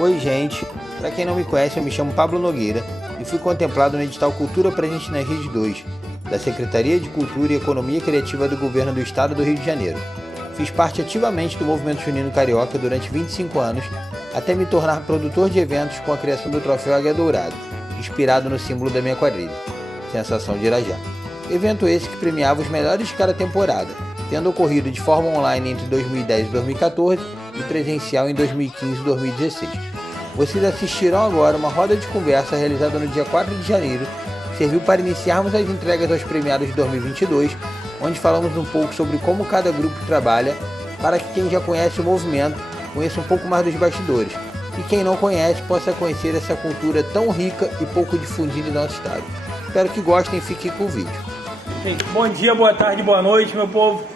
Oi gente, para quem não me conhece eu me chamo Pablo Nogueira e fui contemplado no edital Cultura Presente nas Redes 2, da Secretaria de Cultura e Economia Criativa do Governo do Estado do Rio de Janeiro. Fiz parte ativamente do movimento junino carioca durante 25 anos, até me tornar produtor de eventos com a criação do troféu Águia Dourada, inspirado no símbolo da minha quadrilha, Sensação de Irajá. Evento esse que premiava os melhores de cada temporada, tendo ocorrido de forma online entre 2010 e 2014 e presencial em 2015 e 2016. Vocês assistirão agora uma roda de conversa realizada no dia 4 de janeiro, que serviu para iniciarmos as entregas aos premiados de 2022, onde falamos um pouco sobre como cada grupo trabalha, para que quem já conhece o movimento conheça um pouco mais dos bastidores, e quem não conhece possa conhecer essa cultura tão rica e pouco difundida em nosso estado. Espero que gostem e fiquem com o vídeo. Bom dia, boa tarde, boa noite, meu povo.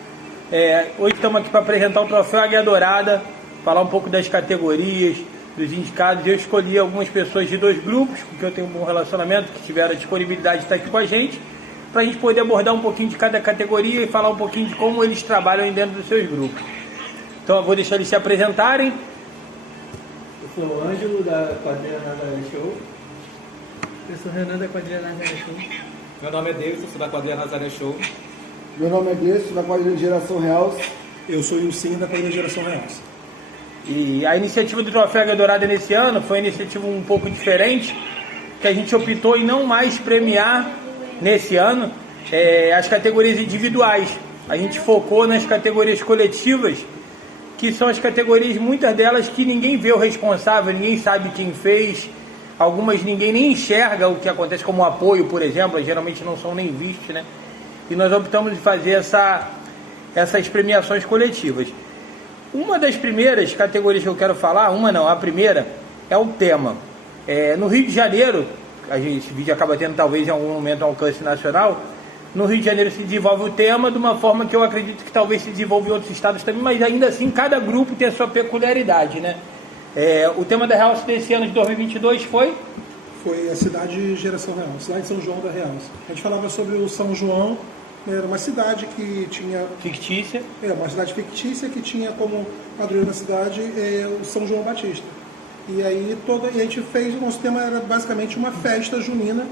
Hoje estamos aqui para apresentar o troféu Águia Dourada, falar um pouco das categorias, dos indicados. Eu escolhi algumas pessoas de dois grupos, com que eu tenho um bom relacionamento, que tiveram a disponibilidade de estar aqui com a gente, para a gente poder abordar um pouquinho de cada categoria e falar um pouquinho de como eles trabalham dentro dos seus grupos. Então eu vou deixar eles se apresentarem. Eu sou o Ângelo, da quadrilha Nazaré Show. Eu sou o Renan, da quadrilha Nazaré Show. Meu nome é Davidson, sou da quadrilha Nazaré Show. Meu nome é Gleison, da quadrilha Geração Real. Eu sou o Ilcinho, da quadrilha Geração Real. E a iniciativa do Troféu Águia Dourada nesse ano foi uma iniciativa um pouco diferente, que a gente optou em não mais premiar nesse ano as categorias individuais. A gente focou nas categorias coletivas, que são as categorias, muitas delas, que ninguém vê o responsável, ninguém sabe quem fez, algumas ninguém nem enxerga o que acontece, como apoio, por exemplo, geralmente não são nem vistos, né? E nós optamos em fazer essas premiações coletivas. Uma das primeiras categorias que eu quero falar, a primeira, é o tema. No Rio de Janeiro, esse vídeo acaba tendo talvez em algum momento um alcance nacional. No Rio de Janeiro se desenvolve o tema de uma forma que eu acredito que talvez se desenvolva em outros estados também, mas ainda assim cada grupo tem a sua peculiaridade, né? O tema da Realce desse ano de 2022 foi? Foi a cidade de Geração Real, cidade de São João da Realce. A gente falava sobre o São João, era uma cidade que tinha... Fictícia. Uma cidade fictícia que tinha como padroeiro da cidade o São João Batista. E aí a gente fez, o nosso tema era basicamente uma festa junina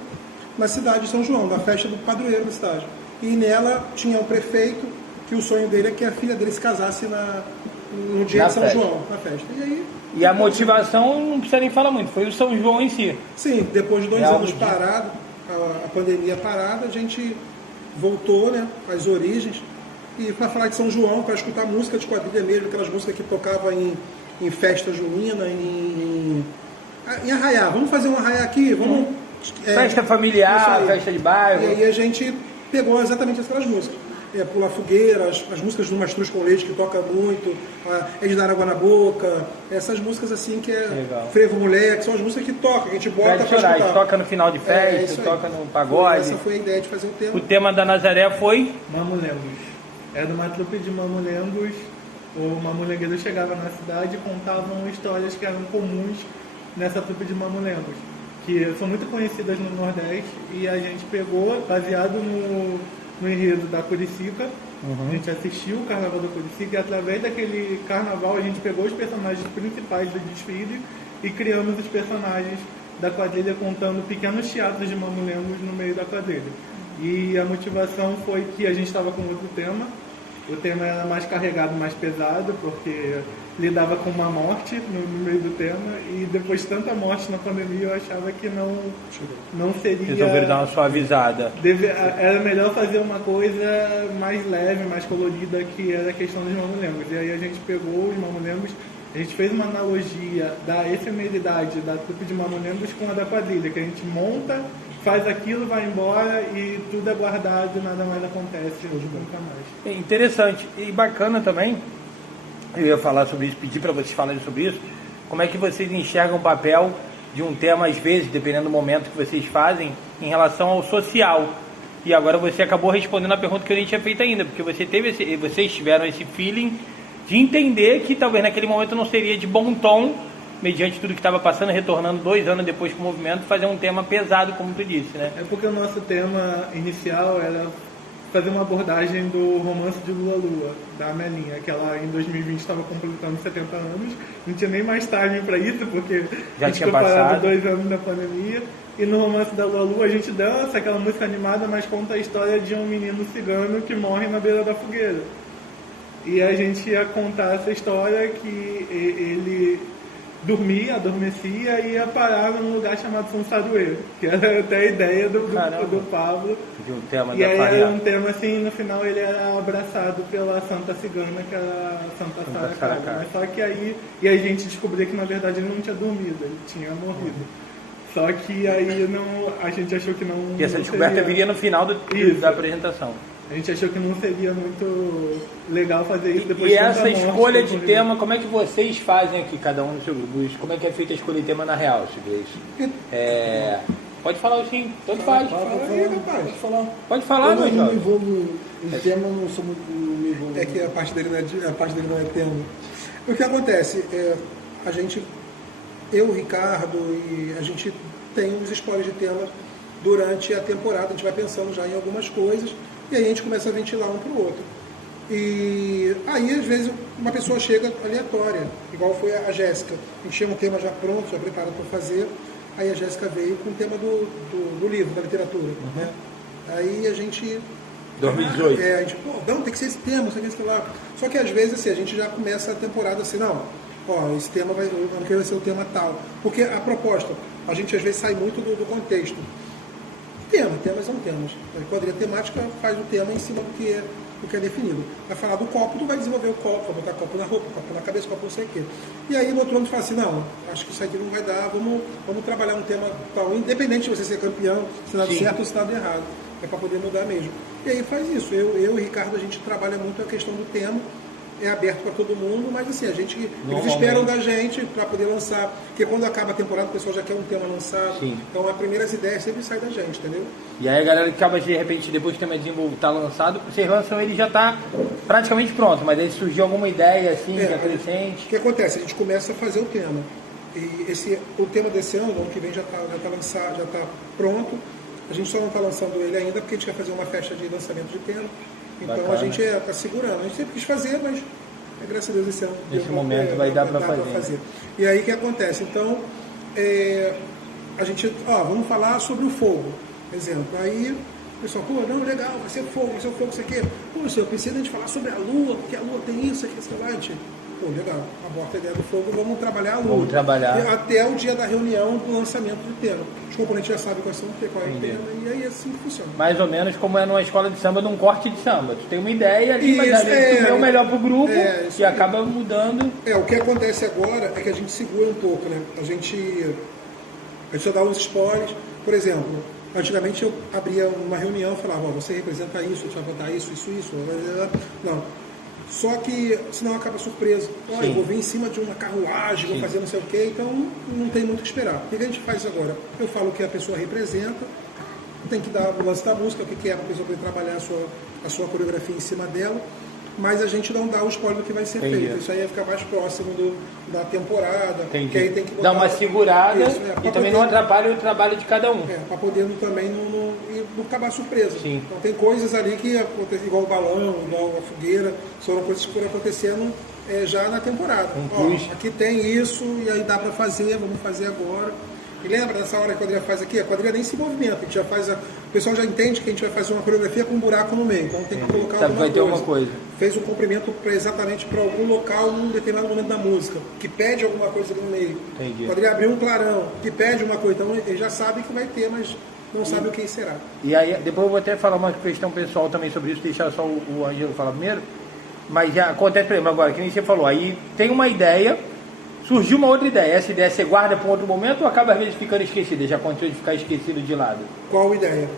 na cidade de São João, da festa do padroeiro da cidade. E nela tinha o prefeito, que o sonho dele é que a filha dele se casasse no dia de São João, na festa. E a motivação, não precisa nem falar muito, foi o São João em si. Sim, depois de 2 anos parado, a pandemia parada, a gente voltou, né, às origens, e para falar de São João, para escutar música de quadrilha mesmo, aquelas músicas que tocavam em festa junina, em arraiá. Vamos fazer um arraiá aqui? Vamos... Festa familiar, festa de bairro. E aí a gente pegou exatamente aquelas músicas. Pular fogueira, as músicas do Mastruz com Leite, que toca muito, de dar água na boca, essas músicas assim que Legal. Frevo Mulher, que são as músicas que tocam, que a gente bota para escutar. Toca no final de festa, toca no pagode. Essa foi a ideia de fazer o tema. O tema da Nazaré foi? Mamulengos. Era uma trupe de mamulengos. O mamulengueiro chegava na cidade e contavam histórias que eram comuns nessa trupe de mamulengos, que são muito conhecidas no Nordeste, e a gente pegou, baseado no enredo da Curicica. A gente assistiu o Carnaval da Curicica e através daquele carnaval a gente pegou os personagens principais do desfile e criamos os personagens da quadrilha contando pequenos teatros de mamulengos no meio da quadrilha. E a motivação foi que a gente estava com outro tema. O tema era mais carregado, mais pesado, porque lidava com uma morte no meio do tema, e depois de tanta morte na pandemia eu achava que não seria... Resolveram dar uma suavizada. Era melhor fazer uma coisa mais leve, mais colorida, que era a questão dos mamulengos. E aí a gente pegou os mamulengos, a gente fez uma analogia da efemeridade da trupe de mamulengos com a da quadrilha, que a gente monta, faz aquilo, vai embora e tudo é guardado, nada mais acontece, nunca mais. Interessante e bacana também. Eu ia falar sobre isso, pedir para vocês falarem sobre isso. Como é que vocês enxergam o papel de um tema, às vezes, dependendo do momento que vocês fazem, em relação ao social? E agora você acabou respondendo a pergunta que eu nem tinha feito ainda, porque vocês tiveram esse feeling de entender que talvez naquele momento não seria de bom tom, mediante tudo que estava passando, retornando 2 anos depois com o movimento, fazer um tema pesado, como tu disse, né? É porque o nosso tema inicial era fazer uma abordagem do Romance de Lua Lua, da Amelinha, que ela em 2020 estava completando 70 anos, não tinha nem mais timing para isso, porque Já a gente tinha ficou parado passado. 2 anos da pandemia. E no Romance da Lua Lua a gente dança, aquela música animada, mas conta a história de um menino cigano que morre na beira da fogueira. E a gente ia contar essa história que ele dormia, adormecia e ia parar num lugar chamado São Saruê, que era até a ideia do Pablo. De um tema E da aí era Faria. um tema assim, no final ele era abraçado pela Santa Cigana, que era a Santa Saracaba. Saracaba. Mas só que aí e a gente descobriu que na verdade ele não tinha dormido, ele tinha morrido. Só que aí a gente achou que não. E essa não descoberta seria- viria no final Isso. da apresentação. A gente achou que não seria muito legal fazer isso depois E de tanta essa morte escolha que de ocorreu. tema, como é que vocês fazem aqui, cada um no seu grupo? Como é que é feita a escolha de tema na real, Chiguez? Pode falar sim, tanto faz. Fala aí, rapaz. Pode falar. Pode falar, Eu meu não me jovem. envolvo em tema, não sou muito. Não me envolvo. É que a parte dele não é tema. O que acontece? A gente, eu, o Ricardo, e a gente tem uns spoilers de tema durante a temporada, a gente vai pensando já em algumas coisas e aí a gente começa a ventilar um para o outro. E aí, às vezes, uma pessoa chega aleatória, igual foi a Jéssica. A gente tinha um tema já pronto, já preparado para fazer, aí a Jéssica veio com o tema do livro, da literatura. Né? Aí a gente... 2018. A gente, não, tem que ser esse tema, sei lá. Só que às vezes assim, a gente já começa a temporada assim, não, esse tema vai ser o tema tal. Porque a proposta, a gente às vezes sai muito do contexto. Temas são temas. A quadrilha temática faz o tema em cima do que é definido. Vai falar do copo, tu vai desenvolver o copo, vai botar copo na roupa, copo na cabeça, copo não sei o quê. E aí no outro ano tu fala assim, não, acho que isso aqui não vai dar, vamos trabalhar um tema tal, independente de você ser campeão, se dá certo ou se dá errado. É para poder mudar mesmo. E aí faz isso. Eu e o Ricardo, a gente trabalha muito a questão do tema, é aberto para todo mundo, mas assim, eles esperam da gente para poder lançar, porque quando acaba a temporada o pessoal já quer um tema lançado, Sim. então as primeiras ideias sempre saem da gente, entendeu? E aí a galera que acaba de repente, depois que o tema desenvolvido está lançado, vocês lançam ele já está praticamente pronto, mas aí surgiu alguma ideia assim, que acrescente. O que acontece? A gente começa a fazer o tema. E o tema desse ano que vem já está lançado, já está pronto. A gente só não está lançando ele ainda porque a gente quer fazer uma festa de lançamento de tema. Então Bacana. a gente está segurando. A gente sempre quis fazer, mas graças a Deus esse ano. Nesse momento vai dar para fazer. E aí o que acontece? Então, a gente, vamos falar sobre o fogo, por exemplo. Aí o pessoal, não, legal, vai ser fogo, isso aqui. Pô, senhor, precisa a gente falar sobre a lua, porque a lua tem isso aqui, sei lá, a gente. Pô, legal, aborta a ideia do fogo, vamos trabalhar a lua. Vamos trabalhar. Até o dia da reunião do lançamento do tema. Os componentes já sabem qual é o tema, e aí é assim que funciona. Mais ou menos como é numa escola de samba, num corte de samba. Tu tem uma ideia ali, mas Isso, às vezes tu vê o melhor pro grupo isso e aí. acaba mudando. O que acontece agora é que a gente segura um pouco, né? A gente só dá uns spoilers. Por exemplo, antigamente eu abria uma reunião e falava, você representa isso, você vai botar isso. Não. Só que senão acaba surpresa. Olha, eu vou vir em cima de uma carruagem, vou fazer não sei o quê, então não tem muito o que esperar. O que a gente faz agora? Eu falo o que a pessoa representa, tem que dar o lance da música, o que é para a pessoa poder trabalhar a sua coreografia em cima dela, mas a gente não dá o spoiler do que vai ser feito. Isso aí vai ficar mais próximo da temporada. Entendi. Que aí tem que botar dá uma segurada isso, e também não atrapalha o trabalho de cada um. para poder também não acabar surpresa. Sim. Então tem coisas ali que acontecem, igual o balão, igual a fogueira, foram coisas que foram acontecendo já na temporada. Aqui tem isso e aí dá para fazer, vamos fazer agora. E lembra dessa hora que a quadrilha faz aqui? A quadrilha nem se movimenta, a gente já faz o pessoal já entende que a gente vai fazer uma coreografia com um buraco no meio, então tem que colocar vai ter alguma coisa. Fez um comprimento exatamente para algum local num determinado momento da música, que pede alguma coisa ali no meio. Entendi. A quadrilha abriu um clarão, que pede uma coisa, então ele já sabe que vai ter, mas não sabe o que será. E aí, depois eu vou até falar uma questão pessoal também sobre isso, deixar só o Ângelo falar primeiro, mas já acontece, por exemplo, agora, que nem você falou, aí tem uma ideia, surgiu uma outra ideia, essa ideia você guarda para um outro momento ou acaba às vezes ficando esquecida, já aconteceu de ficar esquecido de lado? Qual ideia?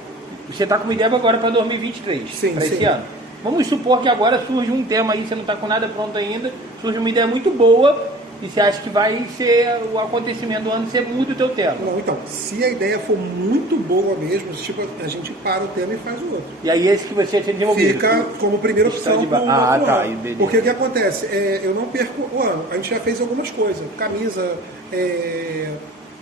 Você está com uma ideia agora para 2023, para esse ano. Vamos supor que agora surge um tema aí, você não está com nada pronto ainda, surge uma ideia muito boa e você acha que vai ser o acontecimento do ano, você muda o teu tema. Não, então, se a ideia for muito boa mesmo, tipo, a gente para o tema e faz o outro. E aí esse que você tinha desenvolvido? Fica como primeira opção pro ano. Porque o que acontece? Eu não perco o ano. A gente já fez algumas coisas. Camisa,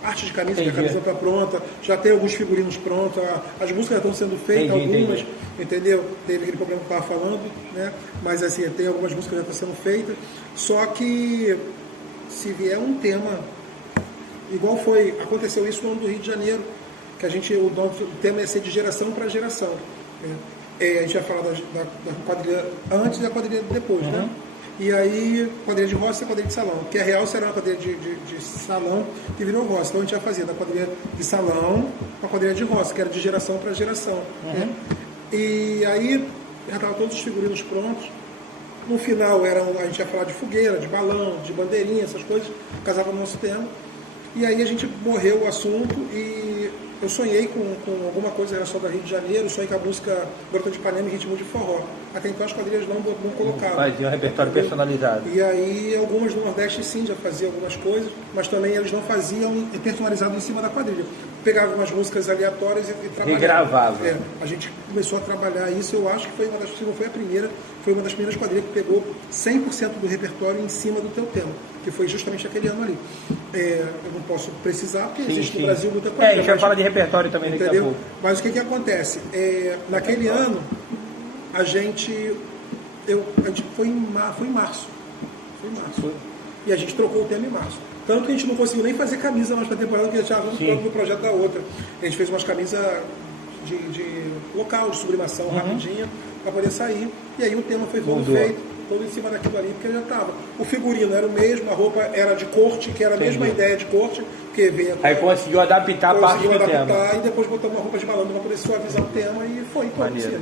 arte de camisa, que a camisa está pronta, já tem alguns figurinos prontos, as músicas já estão sendo feitas, algumas, entendeu? Teve aquele problema que eu estava falando, né? Mas assim, tem algumas músicas que já estão sendo feitas, só que se vier um tema, igual aconteceu isso no ano do Rio de Janeiro, que o tema ia ser de geração para geração. A gente vai falar da quadrilha antes e da quadrilha depois, né? E aí, quadrilha de roça e quadrilha de salão. Que a real será uma quadrilha de salão que virou roça. Então a gente vai fazer da quadrilha de salão para a quadrilha de roça, que era de geração para geração. Né? E aí, já estavam todos os figurinos prontos. No final, a gente ia falar de fogueira, de balão, de bandeirinha, essas coisas, casava no nosso tema. E aí a gente morreu o assunto e eu sonhei com alguma coisa era só da Rio de Janeiro, sonhei com a música Garota de Ipanema em ritmo de forró. Até então as quadrilhas não colocavam. Fazia um repertório personalizado. E aí algumas do Nordeste sim já faziam algumas coisas, mas também eles não faziam personalizado em cima da quadrilha. Pegavam umas músicas aleatórias e trabalhavam. Regravavam. A gente começou a trabalhar isso, eu acho que foi se não foi a primeira, foi uma das primeiras quadrilhas que pegou 100% do repertório em cima do teu tema, que foi justamente aquele ano ali. Eu não posso precisar, porque existe no Brasil muita quadrilha. A gente vai falar de repertório também daqui a pouco. Mas o que acontece? Naquele ano, a gente foi em março. E a gente trocou o tema em março. Tanto que a gente não conseguiu nem fazer camisa mais para a temporada, porque já estávamos pronto no projeto da outra. A gente fez umas camisas de local, de sublimação, rapidinha, para poder sair. E aí o tema foi todo feito, todo em cima daquilo ali, porque já estava. O figurino era o mesmo, a roupa era de corte, que era a mesma ideia de corte, porque veio aí conseguiu adaptar a parte do tema. E depois botamos uma roupa de balão para poder suavizar o tema e foi todo em cima.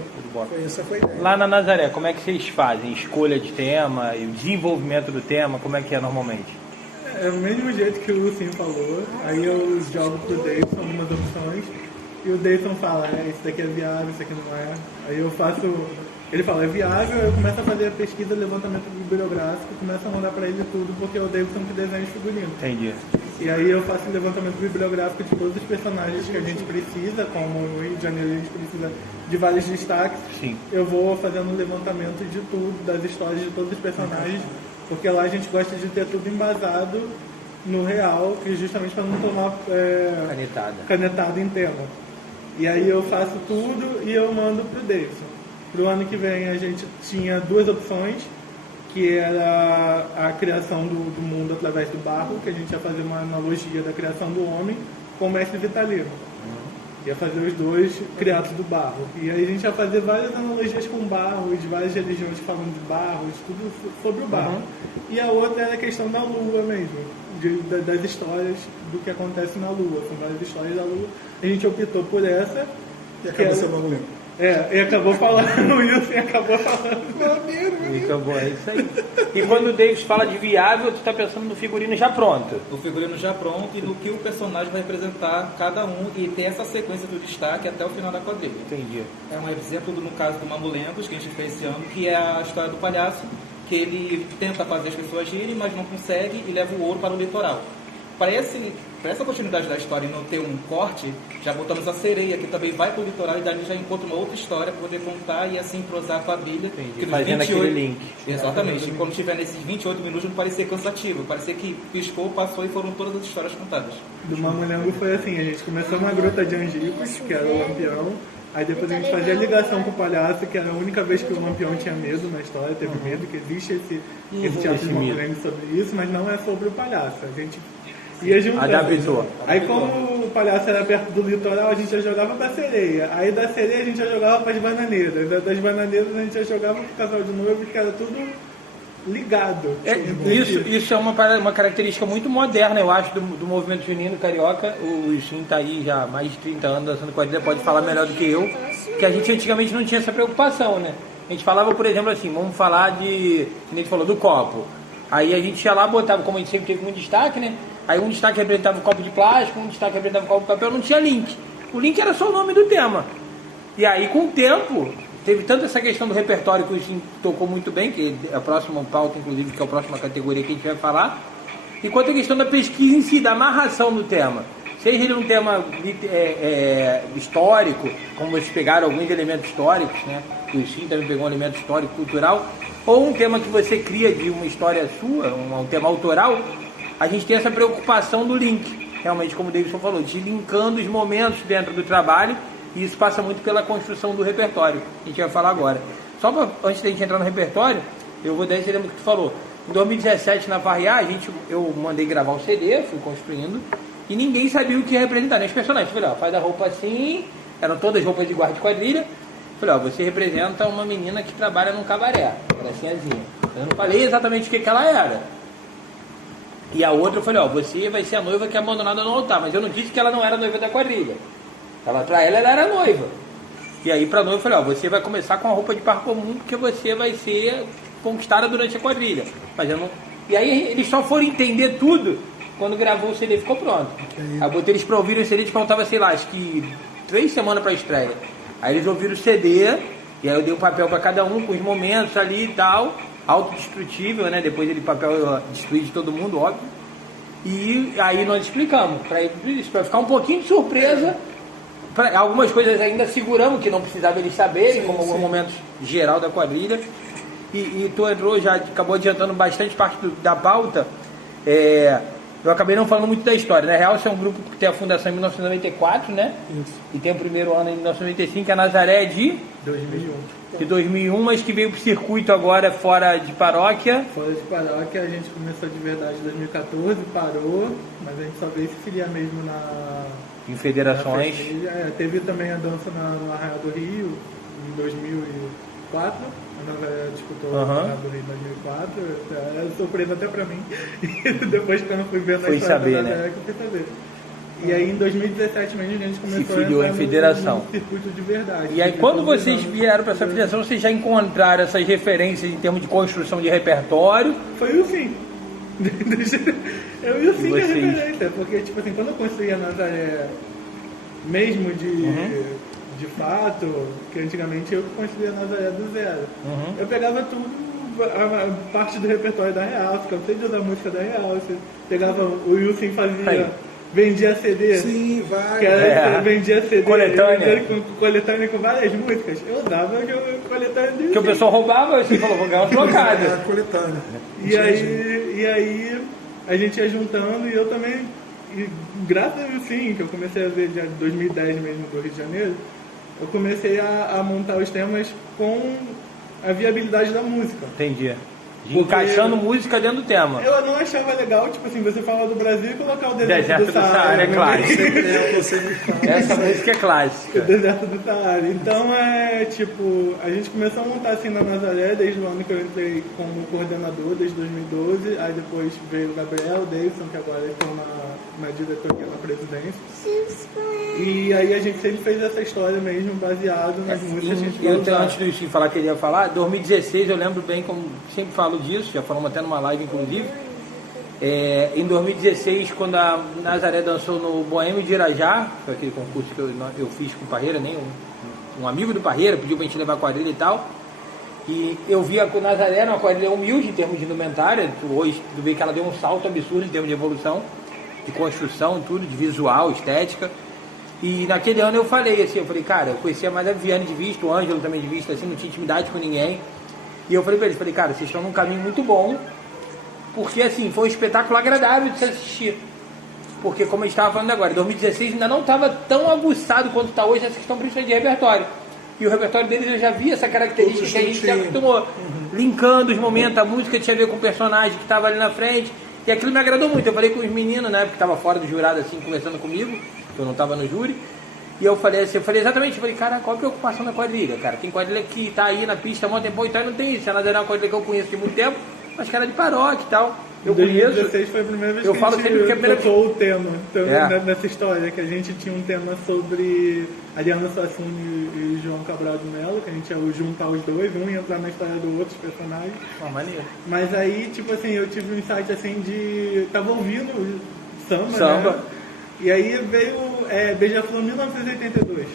Essa foi a ideia. Lá na Nazaré, como é que vocês fazem? Escolha de tema e o desenvolvimento do tema, como é que é normalmente? É o mesmo jeito que o Lucinho falou, aí eu jogo pro Davidson algumas opções, e o Davidson fala, isso daqui é viável, isso aqui não é. Aí eu faço, ele fala, é viável, eu começo a fazer a pesquisa, levantamento bibliográfico, começo a mandar pra ele tudo, porque é o Davidson que desenha os figurinos. Entendi. E aí eu faço o levantamento bibliográfico de todos os personagens que a gente precisa, como no Rio de Janeiro a gente precisa de vários destaques. Sim. Eu vou fazendo um levantamento de tudo, das histórias de todos os personagens, porque lá a gente gosta de ter tudo embasado no real, que justamente para não tomar canetada em tema. E aí eu faço tudo e eu mando pro Davidson. Pro ano que vem a gente tinha duas opções, que era a criação do mundo através do barro, que a gente ia fazer uma analogia da criação do homem com o mestre Vitalino. Ia fazer os dois criados do barro. E aí a gente ia fazer várias analogias com barro, de várias religiões falando de barro, tudo sobre o barro. E a outra era a questão da lua mesmo, das histórias do que acontece na lua. São várias histórias da lua. A gente optou por essa. E acabou sendo uma mulher. E acabou falando isso, e acabou falando. E acabou, é isso aí. E quando o Davis fala de viável, tu está pensando no figurino já pronto. O figurino já pronto e no que o personagem vai representar cada um e ter essa sequência do destaque até o final da quadrilha. Entendi. É um exemplo no caso do Mamulengos, que a gente fez esse ano, que é a história do palhaço, que ele tenta fazer as pessoas rirem, mas não consegue e leva o ouro para o litoral. Para essa continuidade da história e não ter um corte, já botamos a sereia, que também vai para o litoral e dali já encontra uma outra história para poder contar e assim cruzar a quadrilha. Entendi. Fazendo aquele link. Exatamente. E quando tiver nesses 28 minutos não parecer cansativo, parecer que piscou, passou e foram todas as histórias contadas. Do Mamulengo foi assim, a gente começou uma gruta de Angicos, que era o Lampião, aí depois a gente fazia ligação com o palhaço, que era a única vez que o Lampião tinha medo na história, teve medo, que existe esse teatro de Mamulengo sobre isso, mas não é sobre o palhaço. A gente ia juntando. Adaptou. Aí como o palhaço era perto do litoral, a gente já jogava pra sereia. Aí da sereia a gente já jogava pras bananeiras. Das bananeiras a gente já jogava pro casal de noivo, que era tudo ligado. Isso é uma característica muito moderna, eu acho, do movimento junino carioca. O Jim tá aí já há mais de 30 anos dançando quadrilha, pode falar melhor do que eu, que a gente antigamente não tinha essa preocupação, né? A gente falava, por exemplo, assim, vamos falar de, como a gente falou, do copo. Aí a gente ia lá, botava, como a gente sempre teve muito destaque, né? Aí um destaque representava o copo de plástico, um destaque representava o copo de papel, não tinha link. O link era só o nome do tema. E aí, com o tempo, teve tanto essa questão do repertório que o Jim tocou muito bem, que é a próxima pauta, inclusive, que é a próxima categoria que a gente vai falar, e quanto a questão da pesquisa em si, da amarração do tema. Seja ele um tema histórico, como vocês pegaram alguns elementos históricos, né? O Jim também pegou um elemento histórico, cultural, ou um tema que você cria de uma história sua, um tema autoral, a gente tem essa preocupação do link. realmente, como o Davidson falou, de linkando os momentos dentro do trabalho, e isso passa muito pela construção do repertório, que a gente vai falar agora. Só pra, antes da gente entrar no repertório, eu vou dar esse exemplo que tu falou. Em 2017, na Farriá, eu mandei gravar um CD, fui construindo, e ninguém sabia o que ia representar, nem os personagens. Eu falei, ó, faz a roupa assim, eram todas roupas de guarda de quadrilha. Eu falei, ó, você representa uma menina que trabalha num cabaré, gracinhazinha. Eu não falei exatamente o que ela era. E a outra eu falei, ó, você vai ser a noiva que é abandonada no altar, mas eu não disse que ela não era noiva da quadrilha. Pra ela era noiva. E aí pra noiva eu falei, ó, você vai começar com a roupa de par comum, porque você vai ser conquistada durante a quadrilha. Mas eu não... E aí eles só foram entender tudo quando gravou o CD, ficou pronto. Aí eu botei eles pra ouvirem o CD, tipo, faltava, sei lá, acho que 3 semanas pra estreia. Aí eles ouviram o CD, e aí eu dei um papel pra cada um, com os momentos ali e tal, autodestrutível, né? Depois ele papel destruir de todo mundo, óbvio. E aí nós explicamos, pra ficar um pouquinho de surpresa. Algumas coisas ainda seguramos, que não precisava eles saberem, como alguns momentos geral da quadrilha. E tu entrou, já acabou adiantando bastante parte da pauta. Eu acabei não falando muito da história. Na real, esse é um grupo que tem a fundação em 1994, né? Isso. E tem o primeiro ano em 1995, que é a Nazaré de 2001. de 2001, mas que veio pro circuito agora fora de paróquia. Fora de paróquia, a gente começou de verdade em 2014, parou, mas a gente só veio se filiar mesmo Em federações. Teve também a dança no Arraial do Rio em 2004. A Nazaré disputou o Arraial do Rio em 2004. É surpresa até pra mim. Depois, quando eu fui vendo a história da Nazaré, que eu fui saber. E aí em 2017 mesmo a gente começou se filiou a em federação. no circuito de verdade. E aí quando vocês vieram para essa federação, vocês já encontraram essas referências em termos de construção de repertório? Foi o fim. Eu e o fim de referência, porque tipo assim, quando eu construí a Nazaré mesmo de fato, que antigamente eu construía a Nazaré do zero. Eu pegava tudo, a parte do repertório da Real, cansei de usar a música da Real, pegava, o Wilson fazia... Vendia CD. Sim, vai. Vendia CD. Coletânea. Coletânea com várias músicas. Eu dava coletânea de... Que o pessoal roubava, você falou, vou ganhar uma trocada. Coletânea. E aí a gente ia juntando e eu também, graças a sim, que eu comecei a ver já em 2010 mesmo do Rio de Janeiro, eu comecei a montar os temas com a viabilidade da música. Entendi. Encaixando música dentro do tema. Eu não achava legal, tipo assim, você falar do Brasil e colocar o deserto do Saara. É clássico. Essa música é clássica. O deserto do Saara. Então tipo, a gente começou a montar assim na Nazaré, desde o ano que eu entrei como coordenador, desde 2012. Aí depois veio o Gabriel, o Davidson, que agora estão na diretoria, na presidência. E aí a gente sempre fez essa história mesmo, baseado nas músicas que a gente eu antes do Chico falar que ele ia falar, 2016 eu lembro bem, como sempre falo disso, já falamos até numa live inclusive. Em 2016, quando a Nazaré dançou no Boêmio de Irajá, foi aquele concurso que eu fiz com o Parreira, nem um amigo do Parreira pediu pra gente levar quadrilha e tal. E eu vi a Nazaré era uma quadrilha humilde em termos de indumentária. Hoje tu vê que ela deu um salto absurdo em termos de evolução, de construção, tudo, de visual, estética. E naquele ano eu falei assim, cara, eu conhecia mais a Viviane de vista, o Ângelo também de vista, assim, não tinha intimidade com ninguém. E eu falei pra eles, cara, vocês estão num caminho muito bom, porque assim, foi um espetáculo agradável de se assistir. Porque como a gente estava falando agora, 2016 ainda não estava tão aguçado quanto está hoje essa questão principalmente de repertório. E o repertório deles eu já vi essa característica que a gente se acostumou. Linkando os momentos, a música tinha a ver com o personagem que estava ali na frente. E aquilo me agradou muito. Eu falei com os meninos, né, porque estava fora do jurado assim, conversando comigo, que eu não estava no júri. E eu falei assim, exatamente, cara, qual a preocupação da quadrilha, cara? Tem quadrilha que tá aí na pista há muito tempo e tal, e não tem isso. Ela é uma quadrilha que eu conheço de muito tempo, mas cara de paróquia e tal. Eu conheço. 2016 foi a primeira vez eu que falo a gente sempre que é a primeira tocou o tema nessa história, que a gente tinha um tema sobre Ariana Suassuna e João Cabral de Mello, que a gente ia juntar os dois, um ia entrar na história do outro personagem. Maneiro. Mas aí, tipo assim, eu tive um insight assim de... Tava ouvindo samba. Né? E aí veio Beija-Flor 1982,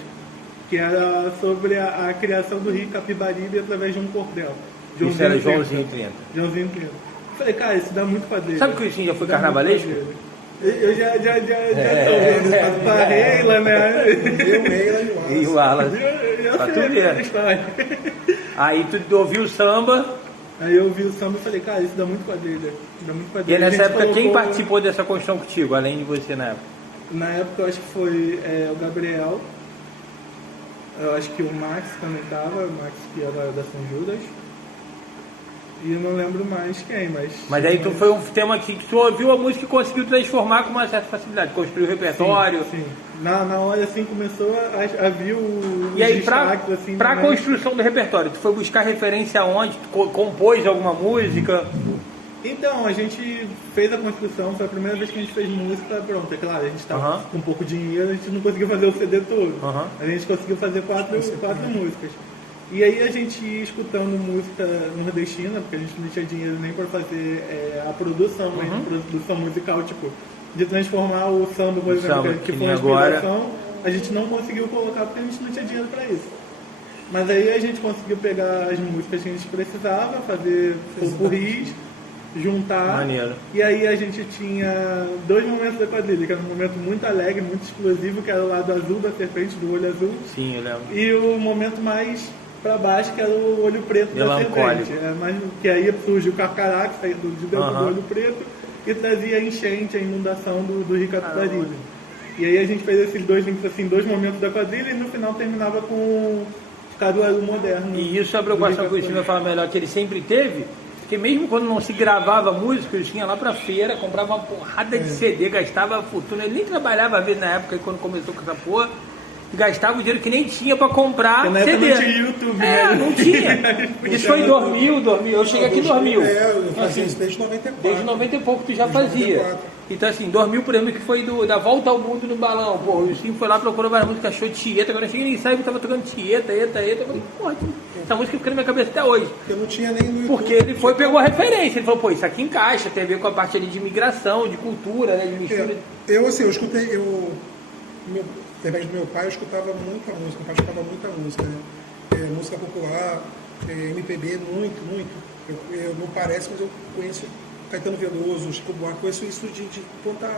que era sobre a criação do rio Capibaribe através de um cordel. Isso era Joãozinho 30. Joãozinho 30. Falei, cara, isso dá muito pra dele. Sabe que o Cristinho já foi carnavalesco? Eu já tô vendo. Parreila, né? E o Wallace. Pra tu ver. Aí tu ouviu o samba. Aí eu ouvi o samba e falei, cara, isso dá muito quadrilha. E nessa época, quem participou dessa construção contigo, além de você na época? Na época eu acho que foi o Gabriel, eu acho que o Max também tava, o Max que era da São Judas. E eu não lembro mais quem, mas... Mas aí foi um tema que tu ouviu a música e conseguiu transformar com uma certa facilidade, construir o repertório. Sim. Na hora assim começou a vir o E aí destaque, assim, pra né? construção do repertório, tu foi buscar referência aonde? Tu compôs alguma música? Então, a gente fez a construção, foi a primeira vez que a gente fez música, pronto, é claro, a gente estava com pouco dinheiro, a gente não conseguiu fazer o CD todo. A gente conseguiu fazer quatro músicas. E aí a gente ia escutando música nordestina, porque a gente não tinha dinheiro nem para fazer a produção, né? Produção musical, tipo, de transformar o samba, por exemplo, que foi uma inspiração, a gente não conseguiu colocar porque a gente não tinha dinheiro para isso. Mas aí a gente conseguiu pegar as músicas que a gente precisava, fazer popurris, juntar. Maneiro. E aí a gente tinha 2 momentos da quadrilha, que era um momento muito alegre, muito explosivo, que era o lado azul da serpente, do olho azul. Sim, eu lembro. E o momento mais pra baixo, que era o olho preto da serpente. Mas que aí surge o carcará, que saiu de dentro do olho preto, e trazia a enchente, a inundação do Rio Capibaribe. E aí a gente fez esses 2 links, assim, 2 momentos da quadrilha, e no final terminava com o Caruaru Moderno. E isso é a preocupação que o Steve fala melhor, que ele sempre teve, porque mesmo quando não se gravava música, ele tinha lá pra feira, comprava uma porrada de CD, gastava fortuna. Ele nem trabalhava, às vezes, na época, quando começou com essa porra, e gastava o dinheiro que nem tinha pra comprar CD. Não tinha YouTube, né? Não tinha. Isso foi em 2000. Eu cheguei aqui em 2000. Eu fazia isso desde 94. Desde 90 e pouco tu já fazia. 94. Então assim, 2000, por exemplo, que foi da Volta ao Mundo no Balão. Pô, o Sim foi lá, procurou várias músicas, achou Tieta. Quando eu cheguei no ensaio, eu tava tocando Tieta. Eu falei, pô, essa música fica na minha cabeça até hoje. Eu não tinha nem no YouTube. Porque ele foi e pegou a referência. Ele falou, pô, isso aqui encaixa, tem a ver com a parte ali de migração, de cultura, né, de mistura. Eu escutei, através do meu pai, eu escutava muita música, meu pai escutava muita música, né? Música popular, MPB, muito. Eu não parece, mas eu conheço Caetano Veloso, Chico Buarque, conheço isso de ponta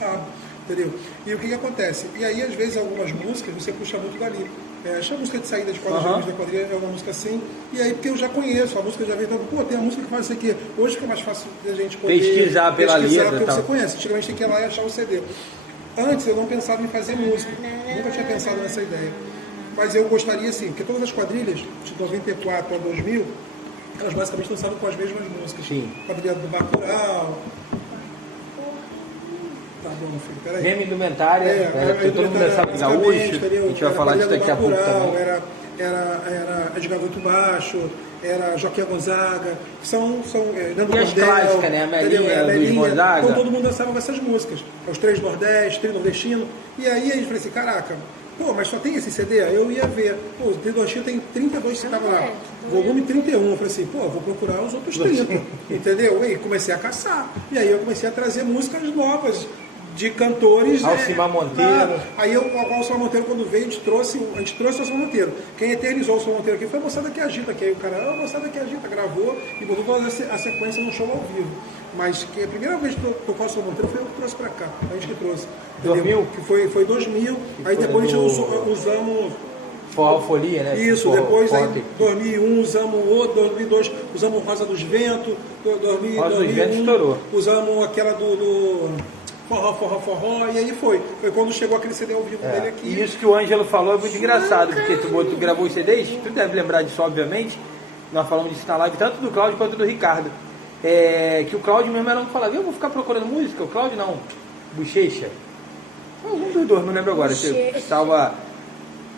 rabo, entendeu? E o que acontece? E aí, às vezes, algumas músicas você puxa muito dali. Acho a música de saída de quadrilha, da quadrilha é uma música assim, e aí porque eu já conheço, a música já vem, então, pô, tem a música que faz isso aqui. Hoje fica mais fácil da gente poder pesquisar pela letra, porque tal. Você conhece, antigamente tem que ir lá e achar o CD. Antes eu não pensava em fazer música, nunca tinha pensado nessa ideia. Mas eu gostaria assim, porque todas as quadrilhas, de 94 a 2000, elas basicamente dançavam com as mesmas músicas. Sim. Quadrilha do Bacurau. Tá bom, filho, peraí. Mesma indumentária, porque todo mundo dançava gaúcho, a gente vai falar disso daqui a pouco também. Era Edgar Guto Baixo, era Joaquim Gonzaga, são e as clássicas, né? A Melinha, dos Gonzaga. Então todo mundo dançava com essas músicas. Os 3 Nordeste, 3 Nordestino. E aí a gente falou assim, caraca, pô, mas só tem esse CD? Eu ia ver. Pô, o 3 Nordestino tem 32 que estavam lá. Volume 31. Eu falei assim, pô, eu vou procurar os outros 30. Entendeu? E comecei a caçar. E aí eu comecei a trazer músicas novas de cantores. Alcimar Monteiro. Aí o Alcimar Monteiro, quando veio, a gente trouxe o Alcimar Monteiro. Quem eternizou o Alcimar Monteiro aqui foi a Moçada que Agita, que aí o cara, a Moçada que Agita, gravou e botou toda a sequência num show ao vivo. Mas que a primeira vez que tocou o Alcimar Monteiro foi eu que trouxe pra cá, a gente que trouxe. 2000? Que foi 2000, aí depois a gente usamos... Forró Folia, né? Isso, depois em 2001 usamos outro, 2002 usamos Rosa dos Ventos, 2001 Rosa dos Ventos estourou. Usamos aquela do forró, e aí foi quando chegou aquele CD ao vivo dele aqui. E isso que o Ângelo falou é muito engraçado, porque tu gravou os CDs, tu deve lembrar disso, obviamente, nós falamos disso na live, tanto do Cláudio quanto do Ricardo, que o Cláudio mesmo era um que falava, eu vou ficar procurando música, o Cláudio não, Bochecha, um dos dois, não lembro agora, você estava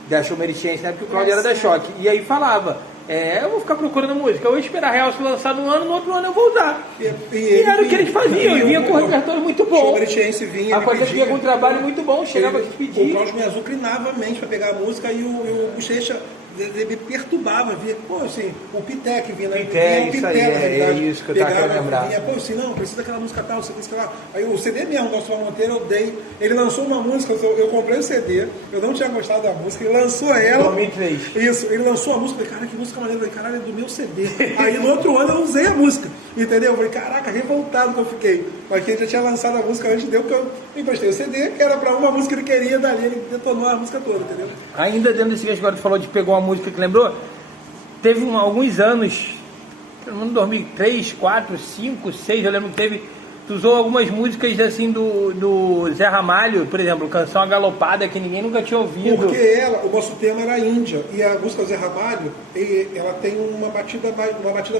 da Show Meritiense, né, porque o Cláudio era da Choque, e aí falava, eu vou ficar procurando música, eu vou esperar a Real se lançar no ano, no outro ano eu vou usar. E era o que eles faziam, e vinha com um repertório muito bom. Vinha, a coisa vinha com um trabalho muito bom, chegava a te pedir. O Cláudio me azucrinava a mente para pegar a música e o Bochecha me perturbava, via, pô, assim, o Pitec vinha, isso aí, é isso que eu tava querendo lembrar. Vinha, pô, assim, não, precisa daquela música tal, você precisa lá. Aí o CD mesmo do Alcimar Monteiro eu dei, ele lançou uma música, eu comprei o CD, eu não tinha gostado da música, ele lançou ela. 2003. Isso, ele lançou a música, eu falei, cara, que música maneira, eu falei, caralho, é do meu CD. Aí no outro ano eu usei a música, entendeu? Eu falei, caraca, revoltado que eu fiquei. Mas que ele já tinha lançado a música antes, deu que eu emprestei o CD, que era pra uma música que ele queria, dali ele detonou a música toda, entendeu? Ainda dentro desse que agora tu falou de pegou uma música que lembrou, teve alguns anos, pelo menos 2003, 4, 5, 6, eu lembro que teve tu usou algumas músicas assim do Zé Ramalho, por exemplo, Canção Agalopada, que ninguém nunca tinha ouvido. Porque o nosso tema era Índia, e a música do Zé Ramalho, ela tem uma batida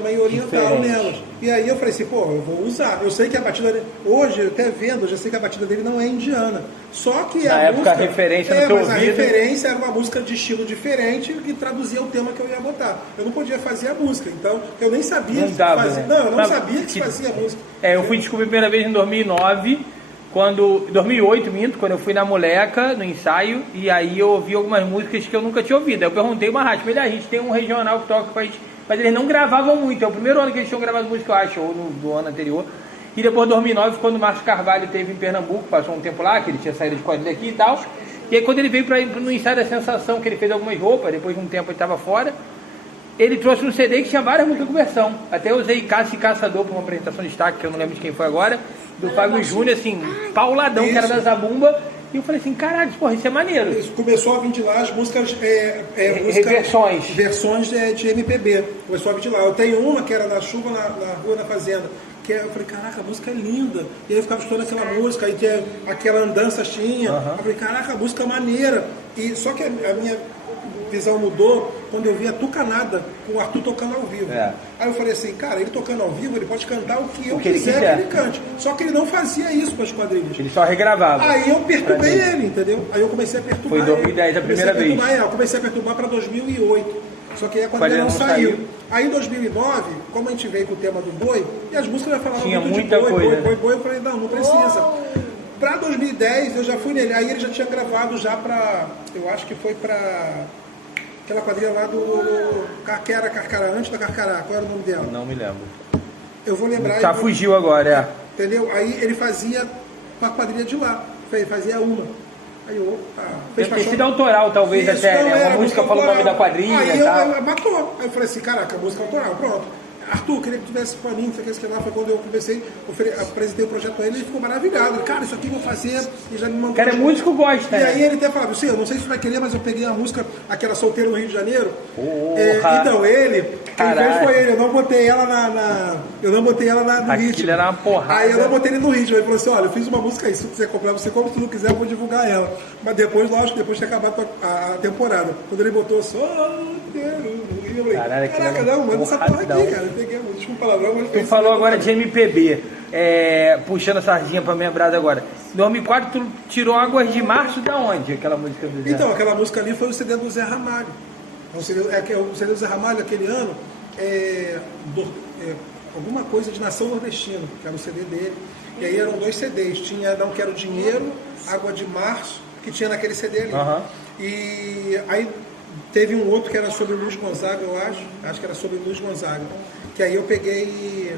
meio oriental nelas. E aí eu falei assim, pô, eu vou usar. Eu sei que a batida dele, hoje, até vendo, eu já sei que a batida dele não é indiana. Só que na época a referência no teu ouvido. A referência era uma música de estilo diferente que traduzia o tema que eu ia botar. Eu não podia fazer a música, então eu nem sabia não dava, fazer. né? Não, eu não sabia que se fazia a música. Eu fui descobrir a primeira vez em 2009, 2008, quando eu fui na Moleca, no ensaio, e aí eu ouvi algumas músicas que eu nunca tinha ouvido. Aí eu perguntei uma rádio, a gente tem um regional que toca com a gente, mas eles não gravavam muito. É o primeiro ano que eles tinham gravado música, eu acho, ou do ano anterior. E depois, em 2009, quando o Márcio Carvalho esteve em Pernambuco, passou um tempo lá, que ele tinha saído de quadrilha aqui e tal. E aí, quando ele veio no ensaio da Sensação, que ele fez algumas roupas, depois de um tempo ele estava fora, ele trouxe um CD que tinha várias músicas com versão. Até eu usei Caça e Caçador para uma apresentação de destaque, que eu não lembro de quem foi agora, do Fábio Júnior, assim, pauladão, que era da Zabumba. E eu falei assim, caralho, porra, isso é maneiro. Isso começou a vir de lá as músicas... Versões de MPB. Começou a vir de lá. Eu tenho uma que era na chuva, na rua, na fazenda. Eu falei, caraca, a música é linda. E aí eu ficava escutando aquela música, aí tinha aquela andança tinha. Eu falei, caraca, a música é maneira. E, só que a minha visão mudou quando eu vi a Tucanada com o Arthur tocando ao vivo. Aí eu falei assim, cara, ele tocando ao vivo, ele pode cantar o que eu quiser que ele cante. Só que ele não fazia isso com as quadrilhas. Ele só regravava. Aí eu perturbei ele, entendeu? Aí eu comecei a perturbar ele. Foi em 2010 a primeira vez. Eu comecei a perturbar para 2008. Só que aí a quadrilha não saiu. Aí em 2009, como a gente veio com o tema do boi, e as músicas já falavam tinha muito muita de boi, coisa, boi, eu falei, não precisa. Para 2010 eu já fui nele, aí ele já tinha gravado já para, eu acho que foi para aquela quadrilha lá do Carcará, antes da Carcará, qual era o nome dela? Não me lembro. Eu vou lembrar. Já fugiu agora, Entendeu? Aí ele fazia para a quadrilha de lá, fazia uma. Aí eu, fez sido autoral, talvez, isso, até, né? Uma música falou o nome da quadrilha aí e tal. Matou. Aí eu falei assim, caraca, música autoral, pronto. Arthur, queria que tivesse pra mim, não sei o que lá, foi quando eu comecei, apresentei o projeto a ele, ele ficou maravilhado. Cara, isso aqui eu vou fazer, e já me mandou. O cara é músico, gosta, E aí ele até falava, eu não sei se você vai querer, mas eu peguei a música, aquela Solteira no Rio de Janeiro. Então, quem fez foi ele, eu não botei ela no ritmo. Aquilo era uma porrada. Aí eu não botei ele no ritmo, ele falou assim, olha, eu fiz uma música aí, se você quiser comprar, você compra, se não quiser, eu vou divulgar ela. Mas depois, lógico, depois de ter acabado a temporada, quando ele botou Solteiro no Rio, eu falei, caraca, não, manda essa porra aqui, cara, eu peguei, desculpa o palavrão, mas... Tu falou agora de MPB, puxando a sardinha pra minha brada agora. Em 2004, tu tirou Águas de Março da onde, aquela música do Zé? Então, aquela música ali foi o CD do Zé Ramalho. O CD do Zé Ramalho, aquele ano, alguma coisa de Nação Nordestina, que era o CD dele. E aí eram 2 CDs, tinha Não Quero Dinheiro, Água de Março, que tinha naquele CD ali. E aí teve um outro que era sobre Luiz Gonzaga, eu acho que era sobre Luiz Gonzaga, que aí eu peguei